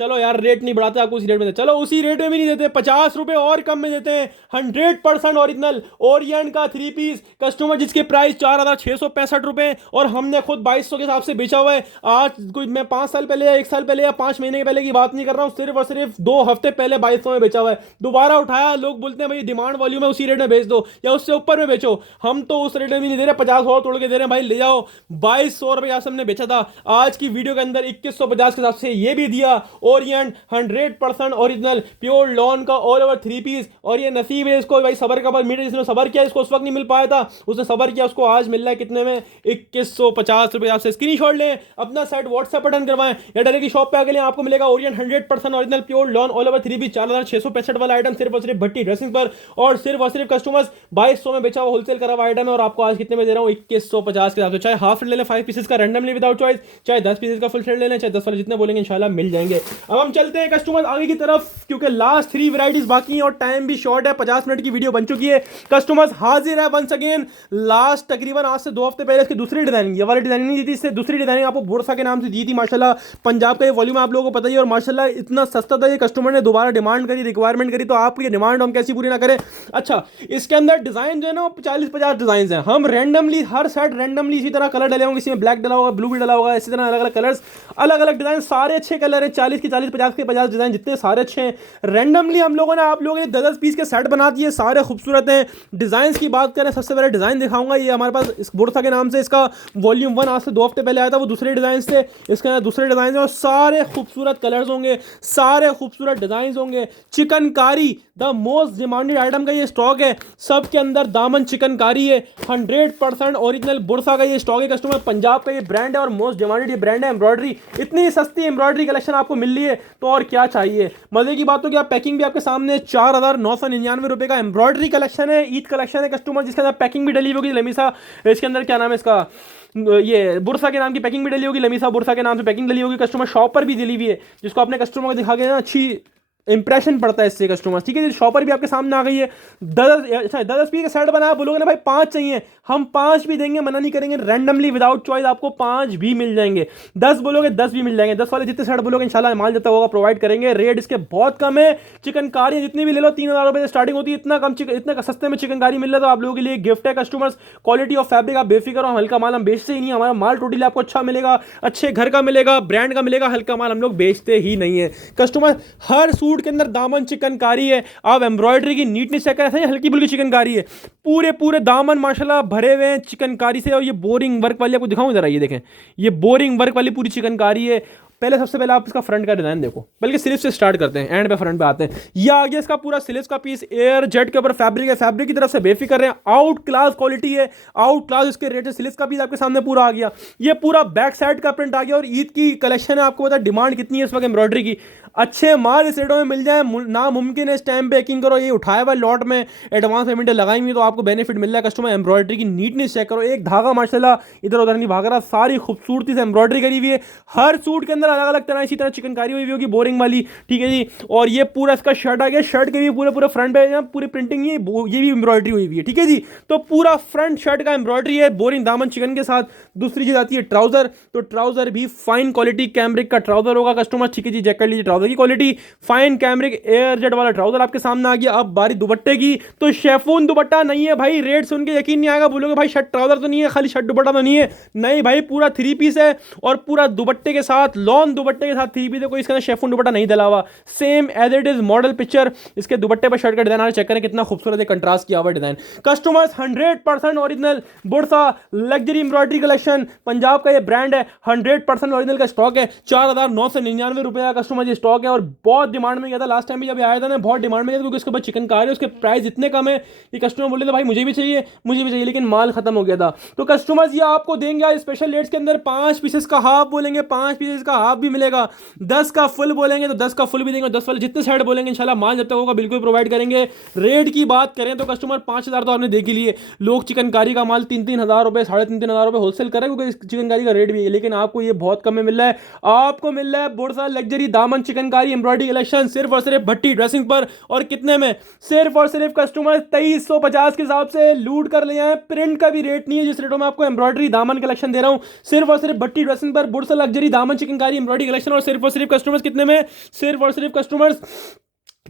चलो यार रेट नहीं बढ़ाते आपको उसी रेट में देते, चलो उसी रेट में भी नहीं देते, 50 रुपए और कम में देते हैं। 100% ओरिजिनल ओरिएंट का 3 पीस कस्टमर जिसके प्राइस 4,665 रुपए, और हमने खुद 2200 के हिसाब से बेचा हुआ है। आज कोई मैं 5 साल पहले या 1 साल पहले या 5 महीने पहले की बात नहीं कर रहा हूँ, सिर्फ और सिर्फ 2 हफ्ते पहले 2200 में बेचा हुआ है। दोबारा उठाया, लोग बोलते हैं भाई डिमांड वॉल्यूम है उसी रेट में बेच दो या उससे ऊपर में बेचो, हम तो उस रेट में भी नहीं दे रहे, 50 और तोड़ के दे रहे हैं भाई, ले जाओ। 2200 रुपए हमने बेचा था, आज की वीडियो के अंदर 2150 के हिसाब से ये भी दिया। ओरिएंट 100% ओरिजिनल प्योर लॉन का ऑल ओवर 3 पीस, और ये नसीब है इसको भाई सबर का मीटर, जिसने सबर किया इसको उस वक्त नहीं मिल पाया था, उसने सबर किया उसको आज मिल रहा है कितने में, 2150 रुपए। आपसे स्क्रीनशॉट लें, अपना साइट व्हाट्सएप पर डन करवाएं या डायरेक्ट शॉप पे आके लें, आपको मिलेगा Orient 100% original pure lawn all over 3 piece 4,665 वाला आइटम सिर्फ और सिर्फ भट्टी ड्रेसिंग पर, और सिर्फ कस्टमर्स 2200 में बेचा हुआ होलसेल करा हुआ आइटम है, और आपको आज कितने में दे रहा हूं 2150 के हिसाब से। चाहे हाफ ले लें 5 पीसेस का रैंडमली विदाउट चॉइस, चाहे 10 पीसेस का फुल सेट ले लें, चाहे 10 वाले जितने बोलेंगे इंशाल्लाह मिल जाएंगे। अब हम चलते हैं कस्टमर आगे की तरफ, क्योंकि लास्ट 3 वैरायटीज बाकी हैं और टाइम भी शॉर्ट है, 50 मिनट की वीडियो बन चुकी है। कस्टमर्स हाजिर है वंस अगेन, लास्ट तकरीबन आज से 2 हफ्ते पहले इसकी दूसरी डिजाइनिंग, ये वाली डिजाइनिंग नहीं दी थी, इससे दूसरी डिजाइनिंग आपको बुरसा के नाम से दी थी। माशाल्लाह पंजाब का ये वॉल्यूम आप लोगों को पता ही है, और माशाल्लाह इतना सस्ता था, ये कस्टमर ने दोबारा डिमांड करी, रिक्वायरमेंट करी, तो आपकी डिमांड हम कैसी पूरी ना करें। अच्छा, इसके अंदर डिजाइन जो है ना 40-50 डिजाइन है, हम रैंडमली हर सेट रैंडमली इसी तरह कलर डले होंगे, इसी में ब्लैक डला होगा, ब्लू भी डला होगा, इसी तरह अलग अलग कलर्स अलग अलग डिजाइन, सारे अच्छे कलर है, 40 के 40 50 के 50 डिजाइन जितने सारे अच्छे हैं। रैंडमली हम लोगों ने आप लोगों के 10 पीस के सेट बना दिए, सारे खूबसूरत हैं। डिजाइन की बात करें, सबसे पहले डिजाइन दिखाऊंगा, ये हमारे पास इस बुरसा के नाम से इसका वॉल्यूम 1 आज से 2 हफ्ते पहले आया था, वो दूसरे डिजाइन थे, इसके अंदर दूसरे डिजाइन है और सारे खूबसूरत कलर्स होंगे, सारे खूबसूरत डिजाइन होंगे। Chikankari the most demanded item का ये स्टॉक है, सबके अंदर दामन चिकनकारी है, 100% ओरिजिनल बुरसा का ये स्टॉक है कस्टमर, पंजाब का ये ब्रांड है और मोस्ट डिमांडेड ये ब्रांड है। एम्ब्रॉयडरी, इतनी सस्ती एम्ब्रॉयडरी कलेक्शन आपको मिल रही है तो और क्या चाहिए। मजे की बात हो कि आप पैकिंग भी आपके सामने 4,999 रुपए का एम्ब्रॉयडरी कलेक्शन है, ईद कलेक्शन है कस्टमर, जिसके अंदर पैकिंग भी डली होगी लमीसा, इसके अंदर क्या नाम है इसका, ये बुरसा के नाम की पैकिंग भी डली होगी, लमीसा बुरसा के नाम से पैकिंग डली होगी, कस्टमर शॉप पर भी डली हुई है, जिसको अपने कस्टमर को दिखा के ना अच्छी इंप्रेशन पड़ता है इससे कस्टमर, ठीक है। शॉपर भी आपके सामने आ गई है, 10 पीस का सेट बनाया, बोलोगे ना भाई 5 चाहिए, हम 5 भी देंगे, मना नहीं करेंगे, रैंडमली विदाउट चॉइस आपको 5 भी मिल जाएंगे, 10 बोलोगे 10 भी मिल जाएंगे, 10 वाले जितने सेट बोलोगे इंशाल्लाह माल जब तक होगा प्रोवाइड करेंगे। रेट इसके बहुत कम है, चिकनकारी जितनी भी ले लो 3,000 रुपए से स्टार्टिंग होती है, इतना सस्ते में चिकनकारी मिल रहा है, तो आप लोगों के लिए गिफ्ट है कस्टमर्स। क्वालिटी ऑफ फैब्रिक आप बेफिक्र हो, हल्का माल हम बेचते ही नहीं, हमारा माल टोटली आपको अच्छा मिलेगा, अच्छे घर का मिलेगा, ब्रांड का मिलेगा, हल्का माल हम लोग बेचते ही नहीं है कस्टमर। हर सूट के अंदर दामन चिकनकारी है, आप एम्ब्रॉयडरी की नीटनेस चेक करें, हल्की बुल्की चिकनकारी है, पूरे दामन माशाल्लाह भरे हुए हैं चिकनकारी से। और ये बोरिंग वर्क वाली आपको दिखाऊं जरा, ये देखें, ये बोरिंग वर्क वाली पूरी चिकनकारी है। पहले सबसे पहले आप इसका फ्रंट का डिजाइन देखो, बल्कि स्लीव से स्टार्ट करते हैं, एंड पे फ्रंट पे आते हैं। ये आ गया इसका पूरा स्लीव का पीस, एयर जेट के ऊपर फैब्रिक है, फैब्रिक की तरफ से बेफिक्र है, आउट क्लास क्वालिटी है, आउट क्लास इसके रेट है। स्लीव का पीस आपके सामने पूरा आ गया, ये पूरा बैक साइड का प्रिंट आ गया, और ईद की कलेक्शन है, आपको पता है डिमांड कितनी है इस वक्त एम्ब्रॉयडरी की। अच्छे माल इस रेटों में मिल जाए नामुमकिन है। इस टाइम पे यकीन करो, ये उठाया हुआ लॉट में एडवांस पेमेंट लगाई हुई तो आपको बेनिफिट मिल रहा है। कस्टमर एम्ब्रॉयडरी की नीटनेस चेक करो, एक धागा माशाल्लाह इधर उधर नहीं भाग रहा, सारी खूबसूरती से एम्ब्रॉयडरी करी हुई है। हर सूट के अंदर अलग अलग तरह इसी तरह चिकनकारी हुई होगी बोरिंग वाली, ठीक है जी। और ये पूरा इसका शर्ट आ गया, शर्ट के भी पूरे पूरे फ्रंट पे पूरी प्रिंटिंग ये भी एम्ब्रॉयडरी हुई हुई है, ठीक है जी। तो पूरा फ्रंट शर्ट का एम्ब्रॉयडरी है बोरिंग दामन चिकन के साथ। दूसरी चीज आती है ट्राउजर, तो ट्राउजर भी फाइन क्वालिटी कैमरिक का ट्राउजर होगा कस्टमर, ठीक है जी। चेक कर लीजिए ट्राउजर की quality, fine cambric air jet वाला ट्राउजर आपके सामने आ गया। अब बारी दुपट्टे की, तो शेफून दुपट्टा नहीं है भाई, रेट सुन के यकीन नहीं आएगा, बोलोगे भाई शर्ट ट्राउजर तो नहीं है, खाली शर्ट दुपट्टा तो नहीं है। नहीं भाई, पूरा थ्री पीस है और पूरा दुपट्टे के साथ, लॉन दुपट्टे के साथ थ्री पीस है, कोई इसके अंदर शेफून दुपट्टा नहीं डला हुआ, same as it is model picture इसके दुपट्टे पर शर्ट का डिजाइन आ रहा है। चेक करें कितना खूबसूरत है, कंट्रास्ट किया हुआ design. Customers 100% original Bursa luxury embroidery collection, Punjab का ये ब्रांड है, 100% ओरिजिनल का स्टॉक है। 4,999 रुपए का कस्टमर ये स्टॉक है और बहुत डिमांड में गया था। लास्ट टाइम भी जब आया था ना, बहुत डिमांड में गया था क्योंकि उसके बाद चिकन कारी है, उसके प्राइस इतने कम है कि कस्टमर बोले थे भाई मुझे भी चाहिए मुझे भी चाहिए, लेकिन माल खत्म हो गया था। तो कस्टमर्स ये आपको देंगे आज स्पेशल रेट्स के अंदर, 5 पीसेस का हाफ बोलेंगे 5 पीसेस का हाफ भी मिलेगा, 10 का फुल बोलेंगे तो 10 का फुल भी देंगे, 10 वाले जितने साइड बोलेंगे इंशाल्लाह माल जब तक होगा बिल्कुल प्रोवाइड करेंगे। रेट की बात करें तो कस्टमर 5,000 तो आपने देख ही लिए, लोग चिकनकारी का माल 3-3 हज़ार रुपए 3,500 रुपए होलसेल कर रहे हैं क्योंकि चिकनकारी का रेट भी है, लेकिन आपको ये बहुत कम में मिल रहा है। आपको मिल रहा है बुरसा लग्जरी दामन चिकनकारी एम्ब्रॉयडरी कलेक्शन सिर्फ और सिर्फ भट्टी ड्रेसिंग पर, और कितने में, सिर्फ और सिर्फ कस्टमर 2350 के हिसाब से लूट कर ले आए। प्रिंट का भी रेट नहीं है जिस रेटों में आपको एम्ब्रॉयडरी दामन कलेक्शन दे रहा हूं, सिर्फ और सिर्फ भट्टी ड्रेसिंग पर बुरसा लग्जरी दामन चिकनकारी एम्ब्रॉयडरी कलेक्शन, और सिर्फ कस्टमर्स कितने में, सिर्फ और सिर्फ कस्टमर्स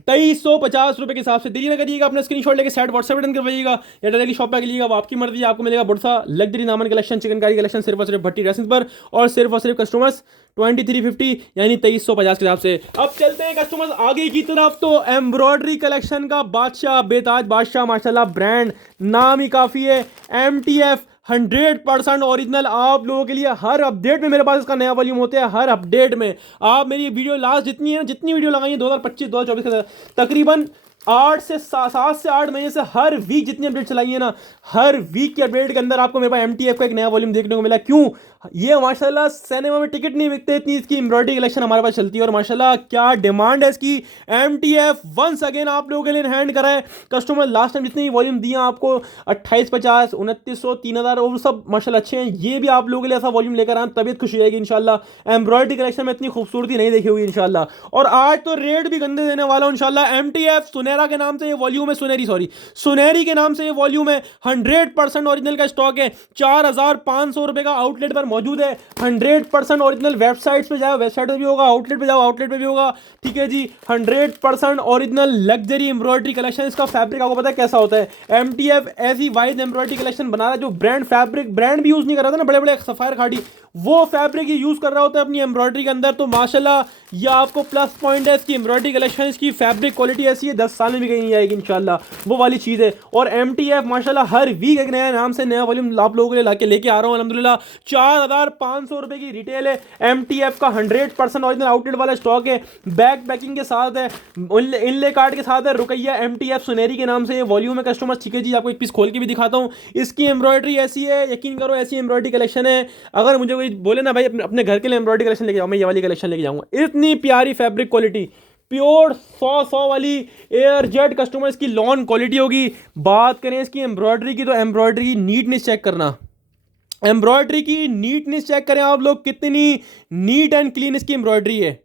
2350 रुपए के हिसाब से। दिल्ली में करिएगा, अपना स्क्रीनशॉट लेके साइड व्हाट्सएप रिटर्न करवाइएगा या डायरेक्टली शॉप पे आइएगा, वो आपकी मर्जी, आपको मिलेगा बुरसा लग्जरी दामन कलेक्शन चिकनकारी कलेक्शन सिर्फ और सिर्फ भट्टी ड्रेसिंग पर, और सिर्फ कस्टमर्स 2350 यानी 2350 के हिसाब से। अब चलते हैं कस्टमर्स आगे की तरफ, तो एम्ब्रॉयडरी कलेक्शन का बादशाह बेताज बादशाह माशाल्लाह ब्रांड नाम ही काफ़ी है, MTF 100% ओरिजिनल आप लोगों के लिए। हर अपडेट में मेरे पास इसका नया वॉल्यूम होता है, हर अपडेट में। आप मेरी वीडियो लास्ट जितनी है, जितनी वीडियो लगाई है 2025-2024 के तकरीबन 7 से 8 महीने से हर वीक जितनी अपडेट चलाई है ना, हर वीक के अपडेट के अंदर आपको मेरे पास MTF का एक नया वॉल्यूम देखने को मिला। क्यों? ये माशाल्लाह सिनेमा में टिकट नहीं बिकते इतनी इसकी एम्ब्रॉयडरी कलेक्शन हमारे पास चलती है, और माशाल्लाह क्या डिमांड है इसकी। MTF वंस अगेन आप लोगों के लिए हैंड करा है कस्टमर। लास्ट टाइम जितनी वॉल्यूम दिया आपको 2850, 2900, 3000 और सब माशाल्लाह अच्छे हैं। ये भी आप लोगों के लिए ऐसा वॉल्यूम लेकर आए, तबीयत खुश हो जाएगी इंशाल्लाह। एम्ब्रॉयडरी कलेक्शन में इतनी खूबसूरती नहीं देखी हुई इंशाल्लाह। और आज तो रेट भी गंदे देने वाला हूं इंशाल्लाह। MTF सुनहरा के नाम से ये वॉल्यूम है, सुनहरी के नाम से ये वॉल्यूम है, 100% ओरिजिनल का स्टॉक है, 4,500 रुपए का आउटलेट पर मौजूद है, 100% ओरिजिनल। वेबसाइट्स पे जाओ, वेबसाइट पे भी होगा, आउटलेट पे जाओ, आउटलेट पे भी होगा, ठीक है जी। 100% ओरिजिनल लग्जरी एम्ब्रॉयडरी कलेक्शन। इसका फैब्रिक आपको पता है कैसा होता है, MTF ऐसी वाइड एम्ब्रॉयडरी कलेक्शन बना रहा है जो ब्रांड फैब्रिक ब्रांड भी यूज नहीं कर रहा था ना, बड़े बड़े सफायर खाड़ी, वो फैब्रिक ही यूज कर रहा होता है अपनी एम्ब्रॉयडरी के अंदर। तो माशाल्लाह ये आपको प्लस पॉइंट है इसकी एम्ब्रॉयडरी कलेक्शन, इसकी फैब्रिक क्वालिटी ऐसी है 10 साल में भी कहीं नहीं आएगी इंशाल्लाह, वो वाली चीज़ है। और MTF माशाल्लाह हर वीक एक नया नाम से नया वॉल्यूम आप लोगों के लिए लेके आ रहा हूँ अल्हम्दुलिल्लाह। 4,500 रुपए की रिटेल है, MTF का 100% ओरिजिनल आउटलेट वाला स्टॉक है, बैक पैकिंग के साथ है, इनले कार्ड के साथ है, रुकैया MTF सुनहरी के नाम से ये वॉल्यूम है कस्टमर, ठीक है जी। आपको एक पीस खोल के भी दिखाता हूँ। इसकी एम्ब्रॉयडरी ऐसी है, यकीन करो ऐसी एम्ब्रॉयडरी कलेक्शन है, अगर मुझे कोई बोले ना भाई अपने घर के लिए एम्ब्रॉयडरी कलेक्शन लेके जाओ, मैं ये वाली कलेक्शन लेके जाऊंगा। इतनी प्यारी फैब्रिक क्वालिटी, प्योर 100 वाली एयर जेट कस्टमर्स की लॉन क्वालिटी होगी। बात करें इसकी एम्ब्रॉयडरी की, तो एम्ब्रॉयडरी की नीटनेस चेक करना, एम्ब्रॉयडरी की नीटनेस चेक करें आप लोग, कितनी नीट एंड क्लीन इसकी एम्ब्रॉयडरी है।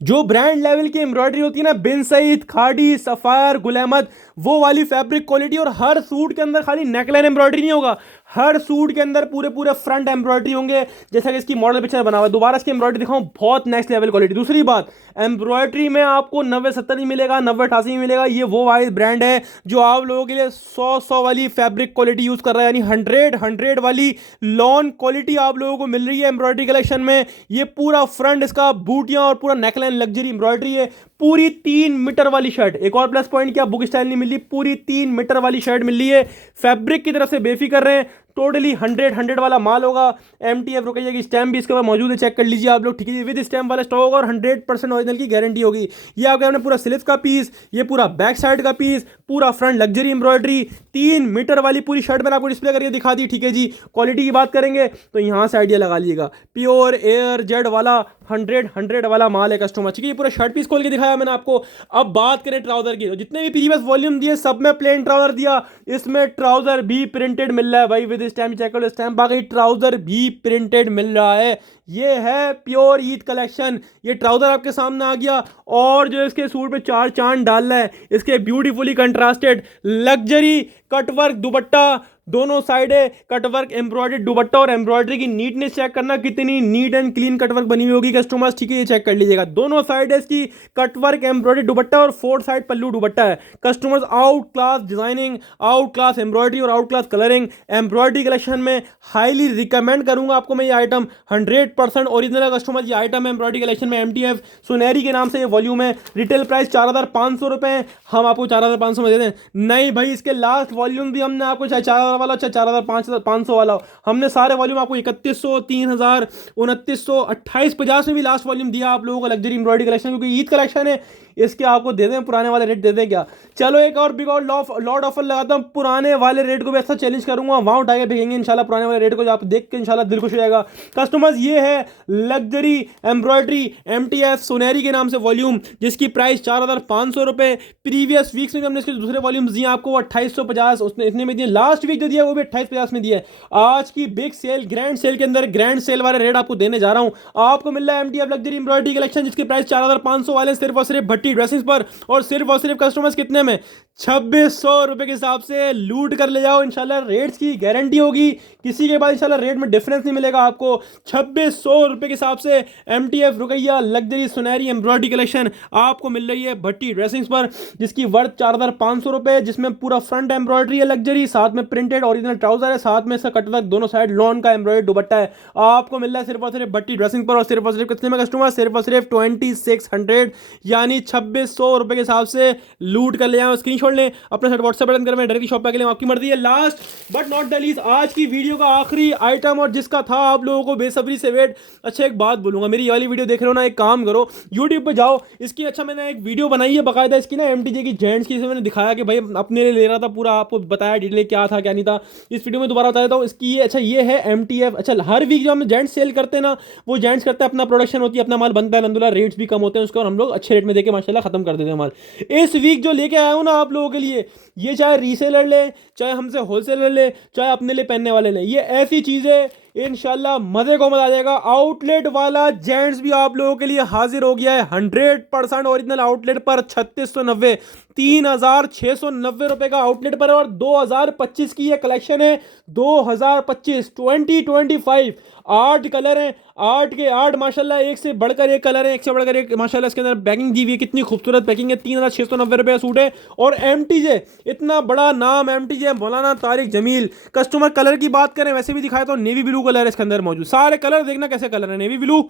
जो ब्रांड लेवल की एम्ब्रॉयडरी होती है ना, बिन सईद, खाड़ी, सफायर, गुल अहमद, वो वाली फैब्रिक क्वालिटी। और हर सूट के अंदर खाली नेकलाइन एम्ब्रॉयडरी नहीं होगा, हर सूट के अंदर पूरे पूरे फ्रंट एम्ब्रॉयडरी होंगे, जैसा कि इसकी मॉडल पिक्चर बना हुआ है। दोबारा इसकी एम्ब्रॉयडरी दिखाऊं, बहुत नेक्स्ट लेवल क्वालिटी। दूसरी बात, एम्ब्रॉयडरी में आपको 90-70 नहीं मिलेगा, 90-88 में मिलेगा। ये वो वाइज ब्रांड है जो आप लोगों के लिए 100 वाली फैब्रिक क्वालिटी यूज कर रहा है, यानी 100 वाली लॉन क्वालिटी आप लोगों को मिल रही है एम्ब्रॉयडरी कलेक्शन में। ये पूरा फ्रंट इसका बूटियां और पूरा नेकलाइन लग्जरी एम्ब्रॉयडरी है। पूरी 3 मीटर वाली शर्ट, एक और प्लस पॉइंट क्या, बुक स्टाइल नहीं मिल रही, पूरी 3 मीटर वाली शर्ट मिल रही है। फैब्रिक की तरफ से बेफिक्र रहे, टोटली 100 वाला माल होगा। MTF रुकैया की स्टैम्प भी इसके बाद मौजूद है, चेक कर लीजिए आप लोग, ठीक है। विद स्टैम्प वाला स्टॉक और 100% ओरिजिनल की गारंटी होगी। ये आपके हमने पूरा स्लीव का पीस, ये पूरा बैक साइड का पीस, पूरा फ्रंट लग्जरी एम्ब्रॉयडरी, 3 मीटर वाली पूरी शर्ट मैंने आपको डिस्प्ले करके दिखा दी, ठीक है जी। क्वालिटी की बात करेंगे तो यहाँ से आइडिया लगा लीजिएगा, प्योर एयर जेड वाला हंड्रेड हंड्रेड वाला माल है कस्टमर, ठीक है। ये पूरा शर्ट पीस खोल के दिखाया मैंने आपको। अब बात करें ट्राउजर की, तो जितने भी प्रीवियस वॉल्यूम दिए सब में प्लेन ट्राउजर दिया, इसमें ट्राउजर भी प्रिंटेड मिल रहा है भाई, विद स्टैम्प, चेक करो स्टैम्प आ गई, ट्राउजर भी प्रिंटेड मिल रहा है। ये है प्योर ईद कलेक्शन। ये ट्राउजर आपके सामने आ गया, और जो इसके सूट पे चार चांद डाल रहा है, इसके ब्यूटीफुली कंट्रास्टेड लग्जरी कटवर्क दुपट्टा, दोनों साइड है कटवर्क एम्ब्रॉयडरी दुपट्टा, और एम्ब्रॉयडरी की नीटनेस चेक करना, कितनी नीट एंड क्लीन कटवर्क बनी हुई होगी कस्टमर्स, ठीक है। ये चेक कर लीजिएगा, दोनों साइड है इसकी कटवर्क एम्ब्रॉयडरी दुपट्टा, और फोर्थ साइड पल्लू दुपट्टा है customers. Out class designing, out class embroidery और out class colouring. Embroidery collection में हाईली रिकमेंड करूंगा आपको मैं ये आइटम, 100% ओरिजिनल कस्टमर। ये आइटम है एम्ब्रॉयडरी कलेक्शन में, MTF सुनहरी के नाम से ये वॉल्यूम है। रिटेल प्राइस 4500 रुपए, हम आपको 4500 में दे दें? नहीं भाई, इसके लास्ट वॉल्यूम भी हमने आपको, चाहे 4000 वाला चाहे 4500 वाला, हमने सारे वॉल्यूम आपको 3100, 3000, 2900, 2850 में भी लास्ट वॉल्यूम दिया आप लोगों को लग्जरी एम्ब्रॉयडरी कलेक्शन, क्योंकि ईद कलेक्शन है। इसके आपको दे दें पुराने वाले रेट, दे दें क्या? चलो एक और बिग और लॉट ऑफर लगाता हूं, पुराने वाले रेट को भी ऐसा चैलेंज करूंगा, वहां उठा के भेजेंगे इंशाल्लाह पुराने वाले रेट को, जो आप देख के इंशाल्लाह दिल खुश हो जाएगा कस्टमर्स। ये है लग्जरी एम्ब्रॉयडरी MTF सुनहरी के नाम से वॉल्यूम, जिसकी प्राइस 4500 रुपए। प्रीवियस वीक्स में हमने इसके दूसरे वॉल्यूम्स दिए आपको 2850, उसने इतने में दिए। लास्ट वीक जो दिया वो भी 2850 में दिया है। आज की बिग सेल, ग्रैंड सेल के अंदर ग्रैंड सेल वाले रेट आपको देने जा रहा हूं। आपको मिल रहा है MTF लग्जरी एम्ब्रॉयडरी कलेक्शन, जिसकी प्राइस 4500 वाले सिर्फ और सिर्फ भट्टी ड्रेसिंग्स पर, और सिर्फ कस्टमर्स कितने में? 2600 रुपए के हिसाब से लूट कर ले जाओ इंशाल्लाह। रेट्स की गारंटी होगी, किसी के बाद इंशाल्लाह रेट में डिफरेंस नहीं मिलेगा आपको। 2600 रुपए के हिसाब से MTF रुकैया लग्जरी सुनहरी एम्ब्रॉयडरी कलेक्शन आपको मिल रही है भट्टी ड्रेसिंग्स पर, जिसकी वर्थ 4500 रुपए, जिसमें पूरा फ्रंट एम्ब्रॉयडरी है लग्जरी, साथ में प्रिंटेड ओरिजिनल ट्राउजर है, साथ में इसका कटवर्क दोनों साइड लॉन का एम्ब्रॉयडरी दुपट्टा है। आपको मिल रहा है सिर्फ और सिर्फ भट्टी ड्रेसिंग पर, और सिर्फ कितने में कस्टमर? सिर्फ और सिर्फ 2600, यानी 2600 रुपए के हिसाब से लूट कर ले जाओ। स्क्रीनशॉट लें, अपने साथ व्हाट्सएप बटन करें, डायरेक्टली शॉप पे के लिए आपकी मर्जी है। Last but not the least, आज की वीडियो का आखिरी आइटम, और जिसका था आप लोगों को बेसब्री से वेट। अच्छा एक बात बोलूंगा, मेरी ये वाली वीडियो देख रहे हो ना, एक काम करो यूट्यूब पे जाओ, इसकी अच्छा मैंने एक वीडियो बनाई है बाकायदा इसकी ना, MTJ की जेंट्स की, मैंने दिखाया कि भाई अपने लिए ले रहा था, पूरा आपको बताया डिटेल क्या था क्या नहीं था। इस वीडियो में दोबारा बता देता हूँ इसकी। ये अच्छा ये है MTF। अच्छा हर वीक जो हम जेंट्स सेल करते हैं ना, वो जेंट्स करते हैं, अपना प्रोडक्शन होती है, अपना माल बनता है अलहमदुलिल्लाह, रेट्स भी कम होते हैं उसके, और हम लोग अच्छे रेट में देके माशाल्लाह खत्म कर देते हैं माल। इस वीक जो लेके आया हूँ ना आप लोगों के लिए, ये चाहे रीसेलर ले, चाहे हमसे होलसेलर ले, चाहे अपने लिए पहनने वाले ले, ये ऐसी चीजें इंशाल्लाह मजे को मजा आ जाएगा। आउटलेट वाला जेंट्स भी आप लोगों के लिए हाजिर हो गया है 100% ओरिजिनल आउटलेट पर, 3690, 3690 रुपए का आउटलेट पर, और 2025 की ये कलेक्शन है। 2025 2025 8 कलर हैं, 8 के 8 माशाल्लाह, एक से बढ़कर एक कलर है, एक से बढ़कर एक माशाल्लाह। इसके अंदर पैकिंग दी हुई है, कितनी खूबसूरत पैकिंग है। 3690 रुपए का सूट है, और MTJ, इतना बड़ा नाम MTJ, मौलाना तारिक जमील। कस्टमर कलर की बात करें, वैसे भी दिखाया तो नेवी ब्लू कलर है इसके अंदर मौजूद। सारे कलर देखना कैसे कलर है, navy blue,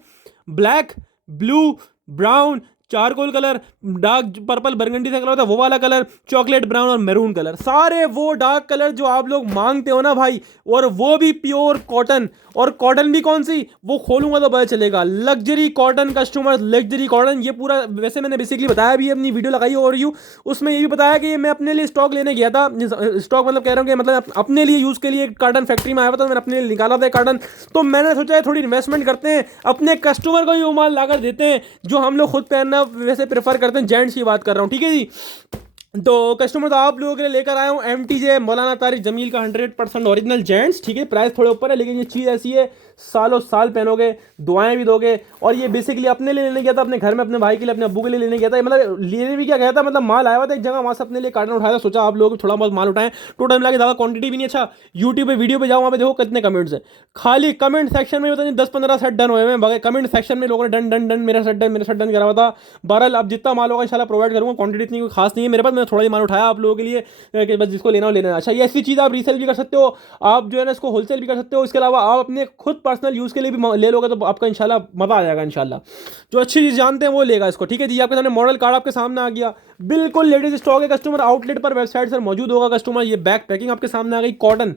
black, blue, brown, charcoal colour, dark purple burgundy से कलर होता है वो वाला कलर, चॉकलेट ब्राउन और मैरून कलर, सारे वो डार्क कलर जो आप लोग मांगते हो ना भाई, और वो भी प्योर कॉटन। और कॉटन भी कौन सी, वो खोलूंगा तो पता चलेगा। Luxury cotton customer, luxury cotton. ये पूरा वैसे मैंने बेसिकली बताया भी, अपनी वीडियो लगाई और यू उसमें ये भी बताया कि मैं अपने लिए स्टॉक लेने गया था। स्टॉक मतलब कह रहा हूँ कि मतलब अपने लिए यूज़ के लिए कार्टन फैक्ट्री में आया था, मैंने अपने लिए निकाला था कार्टन। तो मैंने सोचा थोड़ी इन्वेस्टमेंट करते हैं, अपने कस्टमर को ये माल लाकर देते हैं जो हम लोग खुद पहनना वैसे प्रेफर करते हैं। जेंट्स की बात कर रहा हूँ, ठीक है जी। तो कस्टमर तो आप लोगों के लिए लेकर आया हूँ MTJ मौलाना तारिक जमील का 100% ओरिजिनल जेंट्स, ठीक है। प्राइस थोड़े ऊपर है, लेकिन ये चीज़ ऐसी है सालों साल पहनोगे, दुआएं भी दोगे। और ये बेसिकली अपने लिए लेने गया था, अपने घर में अपने भाई के लिए, अपने अब्बू के लिए लेने गया था। मतलब लेने भी क्या गया था, मतलब माल आया हुआ था एक जगह, वहाँ से अपने लिए कार्टन उठाया था। सोचा आप लोग थोड़ा बहुत माल उठाएं, टोटल मिला के ज़्यादा क्वांटिटी भी नहीं। अच्छा यूट्यूब पे वीडियो पे जाओ, वहाँ पे देखो कितने कमेंट्स है, खाली कमेंट सेक्शन में बताइए 10-15 सेट डन हुए हैं। कमेंट सेक्शन में लोगों ने डन डन डन, मेरा सेट डन करा हुआ था। बहरहाल अब जितना माल होगा इंशाल्लाह प्रोवाइड करूँगा। क्वांटिटी इतनी कोई खास नहीं है मेरे पास, मैंने थोड़ा ही माल उठाया आप लोगों के लिए कि बस जिसको लेना हो लेना। अच्छा ये ऐसी चीज़ आप रीसेल भी कर सकते हो, आप जो है ना इसको होलसेल भी कर सकते हो। इसके अलावा आप अपने खुद पर्सनल यूज़ के लिए भी ले लोगे तो आपका इंशाल्लाह मज़ा आ जाएगा इंशाल्लाह। जो अच्छी चीज़ जानते हैं वो लेगा इसको, ठीक है जी। आपके सामने मॉडल कार्ड आपके सामने आ गया, बिल्कुल लेडीज स्टॉक है कस्टमर, आउटलेट पर वेबसाइट पर मौजूद होगा कस्टमर। ये बैक पैकिंग आपके सामने आ गई, cotton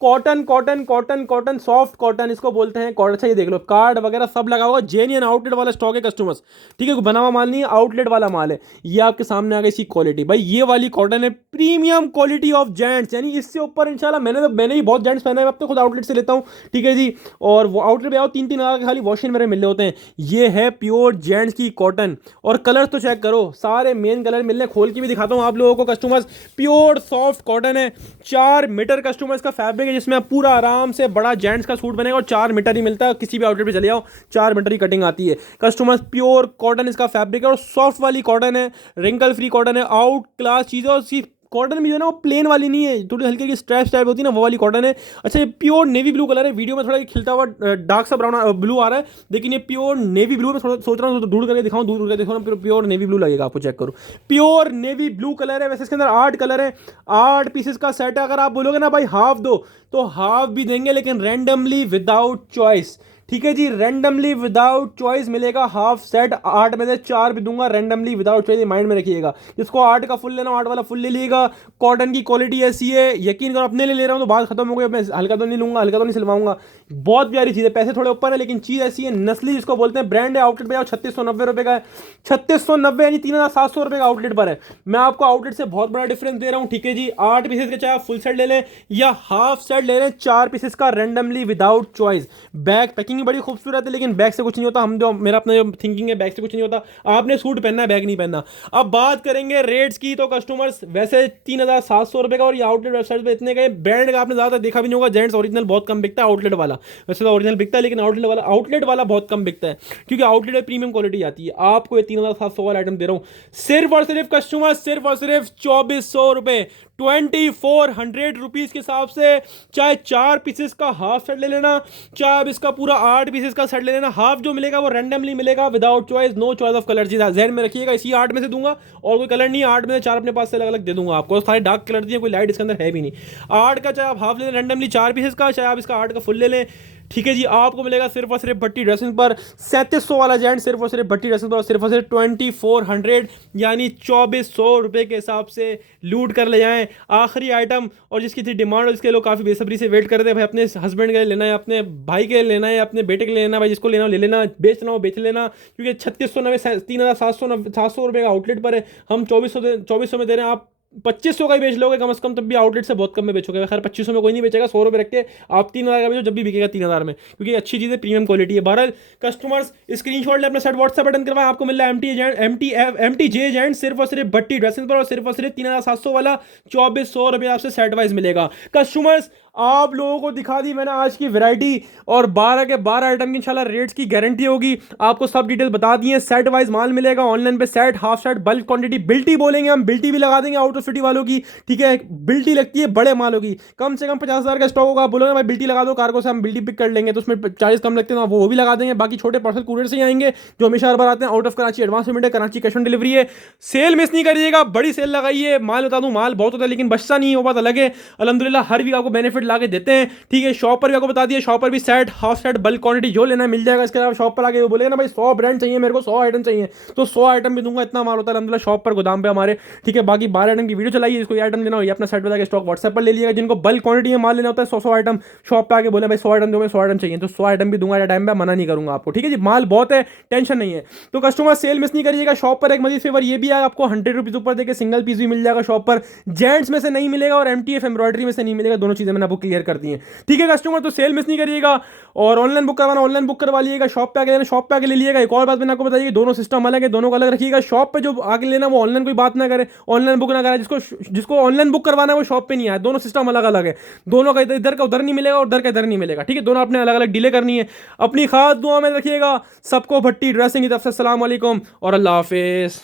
cotton cotton cotton cotton soft cotton इसको बोलते हैं कॉटन। अच्छा ये देख लो कार्ड वगैरह सब लगा होगा, जेन्युइन आउटलेट वाला स्टॉक है कस्टमर्स, ठीक है, कोई बना हुआ माल नहीं है, आउटलेट वाला माल है। ये आपके सामने आ गई इसकी क्वालिटी, भाई ये वाली कॉटन है प्रीमियम क्वालिटी ऑफ जेंट्स, यानी इससे ऊपर इंशाल्लाह मैंने भी बहुत जेंट्स पहना है, अब तो खुद आउटलेट से लेता हूँ, ठीक है जी। और वो आउटलेट पे आओ 3-3 हज़ार के खाली वॉशिंग मेरे मिल रहे होते हैं। ये है प्योर जेंट्स की कॉटन, और कलर तो चेक करो, सारे मेन कलर मिल रहे हैं, खोल के भी दिखाता हूँ आप लोगों को कस्टमर्स। प्योर सॉफ्ट कॉटन है, 4 मीटर कस्टमर्स का फैब्रिक है, जिसमें आप पूरा आराम से बड़ा जेंट्स का सूट बनेगा, और 4 मीटर ही मिलता है, किसी भी आउटलेट पे चले जाओ 4 मीटर ही कटिंग आती है कस्टमर्स। प्योर कॉटन इसका फैब्रिक है, और सॉफ्ट वाली कॉटन है, रिंकल फ्री कॉटन है, आउट क्लास चीज़ है। और कॉटन भी जो है ना वो प्लेन वाली नहीं है, थोड़ी हल्की हल्की स्ट्रैप्स टाइप होती है ना, वो वाली कॉटन है। अच्छा ये प्योर नेवी ब्लू कलर है, वीडियो में थोड़ा ये खिलता हुआ डार्क सा ब्राउन ब्लू आ रहा है, लेकिन ये प्योर नेवी ब्लू में थोड़ा सोच रहा हूँ तो दूर करके दिखाऊं, दूर करके दिखाऊं, प्योर नेवी ब्लू लगेगा आपको, चेक करो प्योर नेवी ब्लू कलर है। वैसे इसके अंदर 8 कलर है, 8 पीसेस का सेट है। अगर आप बोलोगे ना भाई हाफ दो तो हाफ भी देंगे, लेकिन रैंडमली विदाउट चॉइस, ठीक है जी, रैंडमली विदाउट चॉइस मिलेगा हाफ सेट। 8 में से 4 भी दूंगा रैंडमली विदाउट चॉइस, माइंड में रखिएगा। जिसको 8 का फुल लेना 8 वाला फुल ले लीजिएगा। कॉटन की क्वालिटी ऐसी है, यकीन करो अपने लिए ले रहा हूँ तो बात खत्म हो गई, मैं हल्का तो नहीं लूंगा, हल्का तो नहीं सिलवाऊंगा। बहुत प्यारी चीज़ है, पैसे थोड़े ऊपर है लेकिन चीज़ ऐसी है, नस्ली जिसको बोलते हैं, ब्रांड है। आउटलेट पे आओ 3690 रुपये का है, 3690 यानी 3700 रुपये का आउटलेट पर है। मैं आपको आउटलेट से बहुत बड़ा डिफरेंस दे रहा हूँ, ठीक है जी। 8 पीसेस का चाहे आप फुल सेट ले लें या हाफ सेट ले लें, 4 पीसेस का randomly without choice. Bag packing बड़ी खूबसूरत है, लेकिन बैग से कुछ नहीं होता। हम जो मेरा अपना जो थिंकिंग है, बैग से कुछ नहीं होता, आपने सूट पहनना है, बैग नहीं पहनना। अब बात करेंगे रेट्स की, तो कस्टमर्स वैसे 3700 रुपये का, और ये आउटलेट वेबसाइट पे इतने का ब्रांड का आपने ज़्यादा देखा भी नहीं होगा। जेंट्स ओरिजिनल बहुत कम बिकता है, आउटलेट वाला वैसे तो ओरिजिनल बिकता है, लेकिन आउटलेट वाला बहुत कम बिकता है, क्योंकि आउटलेट में प्रीमियम क्वालिटी आती है। आपको ये 3700 वाला आइटम दे रहा हूँ सिर्फ और सिर्फ कस्टमर, सिर्फ और सिर्फ 2400 रुपये, 2400 रुपीज़ के हिसाब से। चाहे 4 पीसेस का हाफ सेट ले लेना, चाहे अब इसका पूरा 8 पीसेस का सेट ले लेना, हाफ जो मिलेगा वो रैंडमली मिलेगा without choice, no choice of colour. चीज़ ज़हन में रखिएगा, इसी 8 में से दूंगा, और कोई कलर नहीं है। 8 में से 4 अपने पास से अलग अलग दे दूंगा आपको, सारे डार्क कलर दिए, कोई लाइट इसके अंदर है भी नहीं। 8 का चाहे आप हाफ ले लें रैंडमली 4 पीसेस का, चाहे आप इसका 8 का फुल ले लें, ठीक है जी। आपको मिलेगा सिर्फ और सिर्फ भट्टी ड्रेसिंग पर 3700 वाला जेंट, सिर्फ और सिर्फ भट्टी ड्रेसिंग पर, सिर्फ और सिर्फ 2400 यानी 2400 रुपये के हिसाब से लूट कर ले जाएं। आखिरी आइटम, और जिसकी थी डिमांड और जिसके लोग काफ़ी बेसब्री से वेट करते हैं, भाई अपने हस्बैंड के लिए लेना है, अपने भाई के लिए लेना है, अपने बेटे के लिए लेना है, भाई जिसको लेना हो ले लेना, बेचना हो बेच लेना, क्योंकि 3690 3700 रुपये का आउटलेट पर है, हम 2400 में दे रहे हैं। आप 2500 का ही बेच लोगे कम से कम, तब भी आउटलेट से बहुत कम में बेचोगे। खैर 2500 में कोई नहीं बेचेगा, 100 रुपये रख के आप 3000 का बेचो, जब भी बिकेगा 3000 में, क्योंकि अच्छी चीज़ है, प्रीमियम क्वालिटी है। बहरहाल कस्टमर्स स्क्रीनशॉट ले, अपना सेट व्हाट्सएप बटन करवाएं, आपको मिल रहा है MT जे एजेंट सिर्फ और सिर्फ भट्टी ड्रेसिंग पर, और सिर्फ 3700 वाला 2400 रुपये आपसे सेट वाइज मिलेगा। कस्टमर्स आप लोगों को दिखा दी मैंने आज की वैरायटी, और 12 के 12 आइटम की इंशाल्लाह रेट्स की गारंटी होगी। आपको सब डिटेल बता दी है, सेट वाइज माल मिलेगा ऑनलाइन पे, set half set bulk quantity, बिल्टी बोलेंगे हम, बिल्टी भी लगा देंगे आउट ऑफ सिटी वालों की, ठीक है। बिल्टी लगती है बड़े मालों की, कम से कम 50,000 का स्टॉक होगा, आप बोलोगे भाई बिल्टी लगा दो कार्गो से, हम बिल्टी पिक कर लेंगे, तो उसमें 40 कम लगते हैं, वो भी लगा देंगे। बाकी छोटे पार्सल कुरियर से ही आएंगे, जो हमेशा हर बार आते हैं। Out of Karachi advance payment है, कराची कैश ऑन डिलीवरी है। सेल मिस नहीं करिएगा, बड़ी सेल लगाइए। माल बता दूं, माल बहुत होता है लेकिन बचता नहीं है, वो बात अलग है। अल्हम्दुलिल्लाह हर वीक आपको बेनिफिट ला के देते हैं, ठीक है। शॉप पर भी आपको बता दिया, शॉप पर भी set half set bulk quantity जो लेना मिल जाएगा। इसके अलावा शॉप पर आके वो बोलेगा ना भाई 100 ब्रांड चाहिए मेरे को, 100 आइटम चाहिए, तो 100 आइटम भी दूंगा, इतना माल होता है अल्हम्दुलिल्लाह शॉप पर गोदाम पे हमारे, ठीक है। बाकी 12 आइटम की वीडियो चलाइए, इसको आइटम लेना हो ये अपना सेट बता के स्टॉक व्हाट्सएप पर ले लिएगा। जिनको बल्क क्वांटिटी में माल लेना होता है 100 आइटम, शॉप पे आके बोले भाई 100 आइटम दो, 100 आइटम चाहिए, तो 100 आइटम भी दूंगा टाइम पे, मना नहीं करूंगा आपको, ठीक है जी। माल बहुत है, टेंशन नहीं है। तो कस्टमर सेल मिस नहीं करिएगा। शॉप पर एक मजीद फेवर ये भी है, आपको 100 रुपीज़ ऊपर देकर सिंगल पीस भी मिल जाएगा शॉप पर, जेंट्स में से नहीं मिलेगा और MTF एम्ब्रॉयडरी में से नहीं मिलेगा, दोनों चीज़ें मैंने आपको क्लियर कर दी हैं, ठीक है कस्टमर। तो सेल मिस नहीं करिएगा, और ऑनलाइन बुक करवाना ऑनलाइन बुक करवा लीजिएगा, शॉप पे आके लेना शॉप पे आके ले लीजिएगा। एक और बात मैंने आपको बताइए, दोनों सिस्टम अलग है, दोनों को अलग रखिएगा। शॉप पे जो आके लेना वो ऑनलाइन कोई बात ना करे, ऑनलाइन बुक ना करे, जिसको ऑनलाइन बुक करवाना है वो शॉप पे नहीं आए। दोनों सिस्टम अलग अलग है, दोनों का इधर का उधर नहीं मिलेगा और उधर का इधर नहीं मिलेगा, ठीक है। दोनों अपने अलग अलग डीले करनी है। अपनी खास दुआ में रखिएगा। सबको भट्टी ड्रेसिंग की तरफ से अस्सलाम वालेकुम और अल्लाह हाफिज़।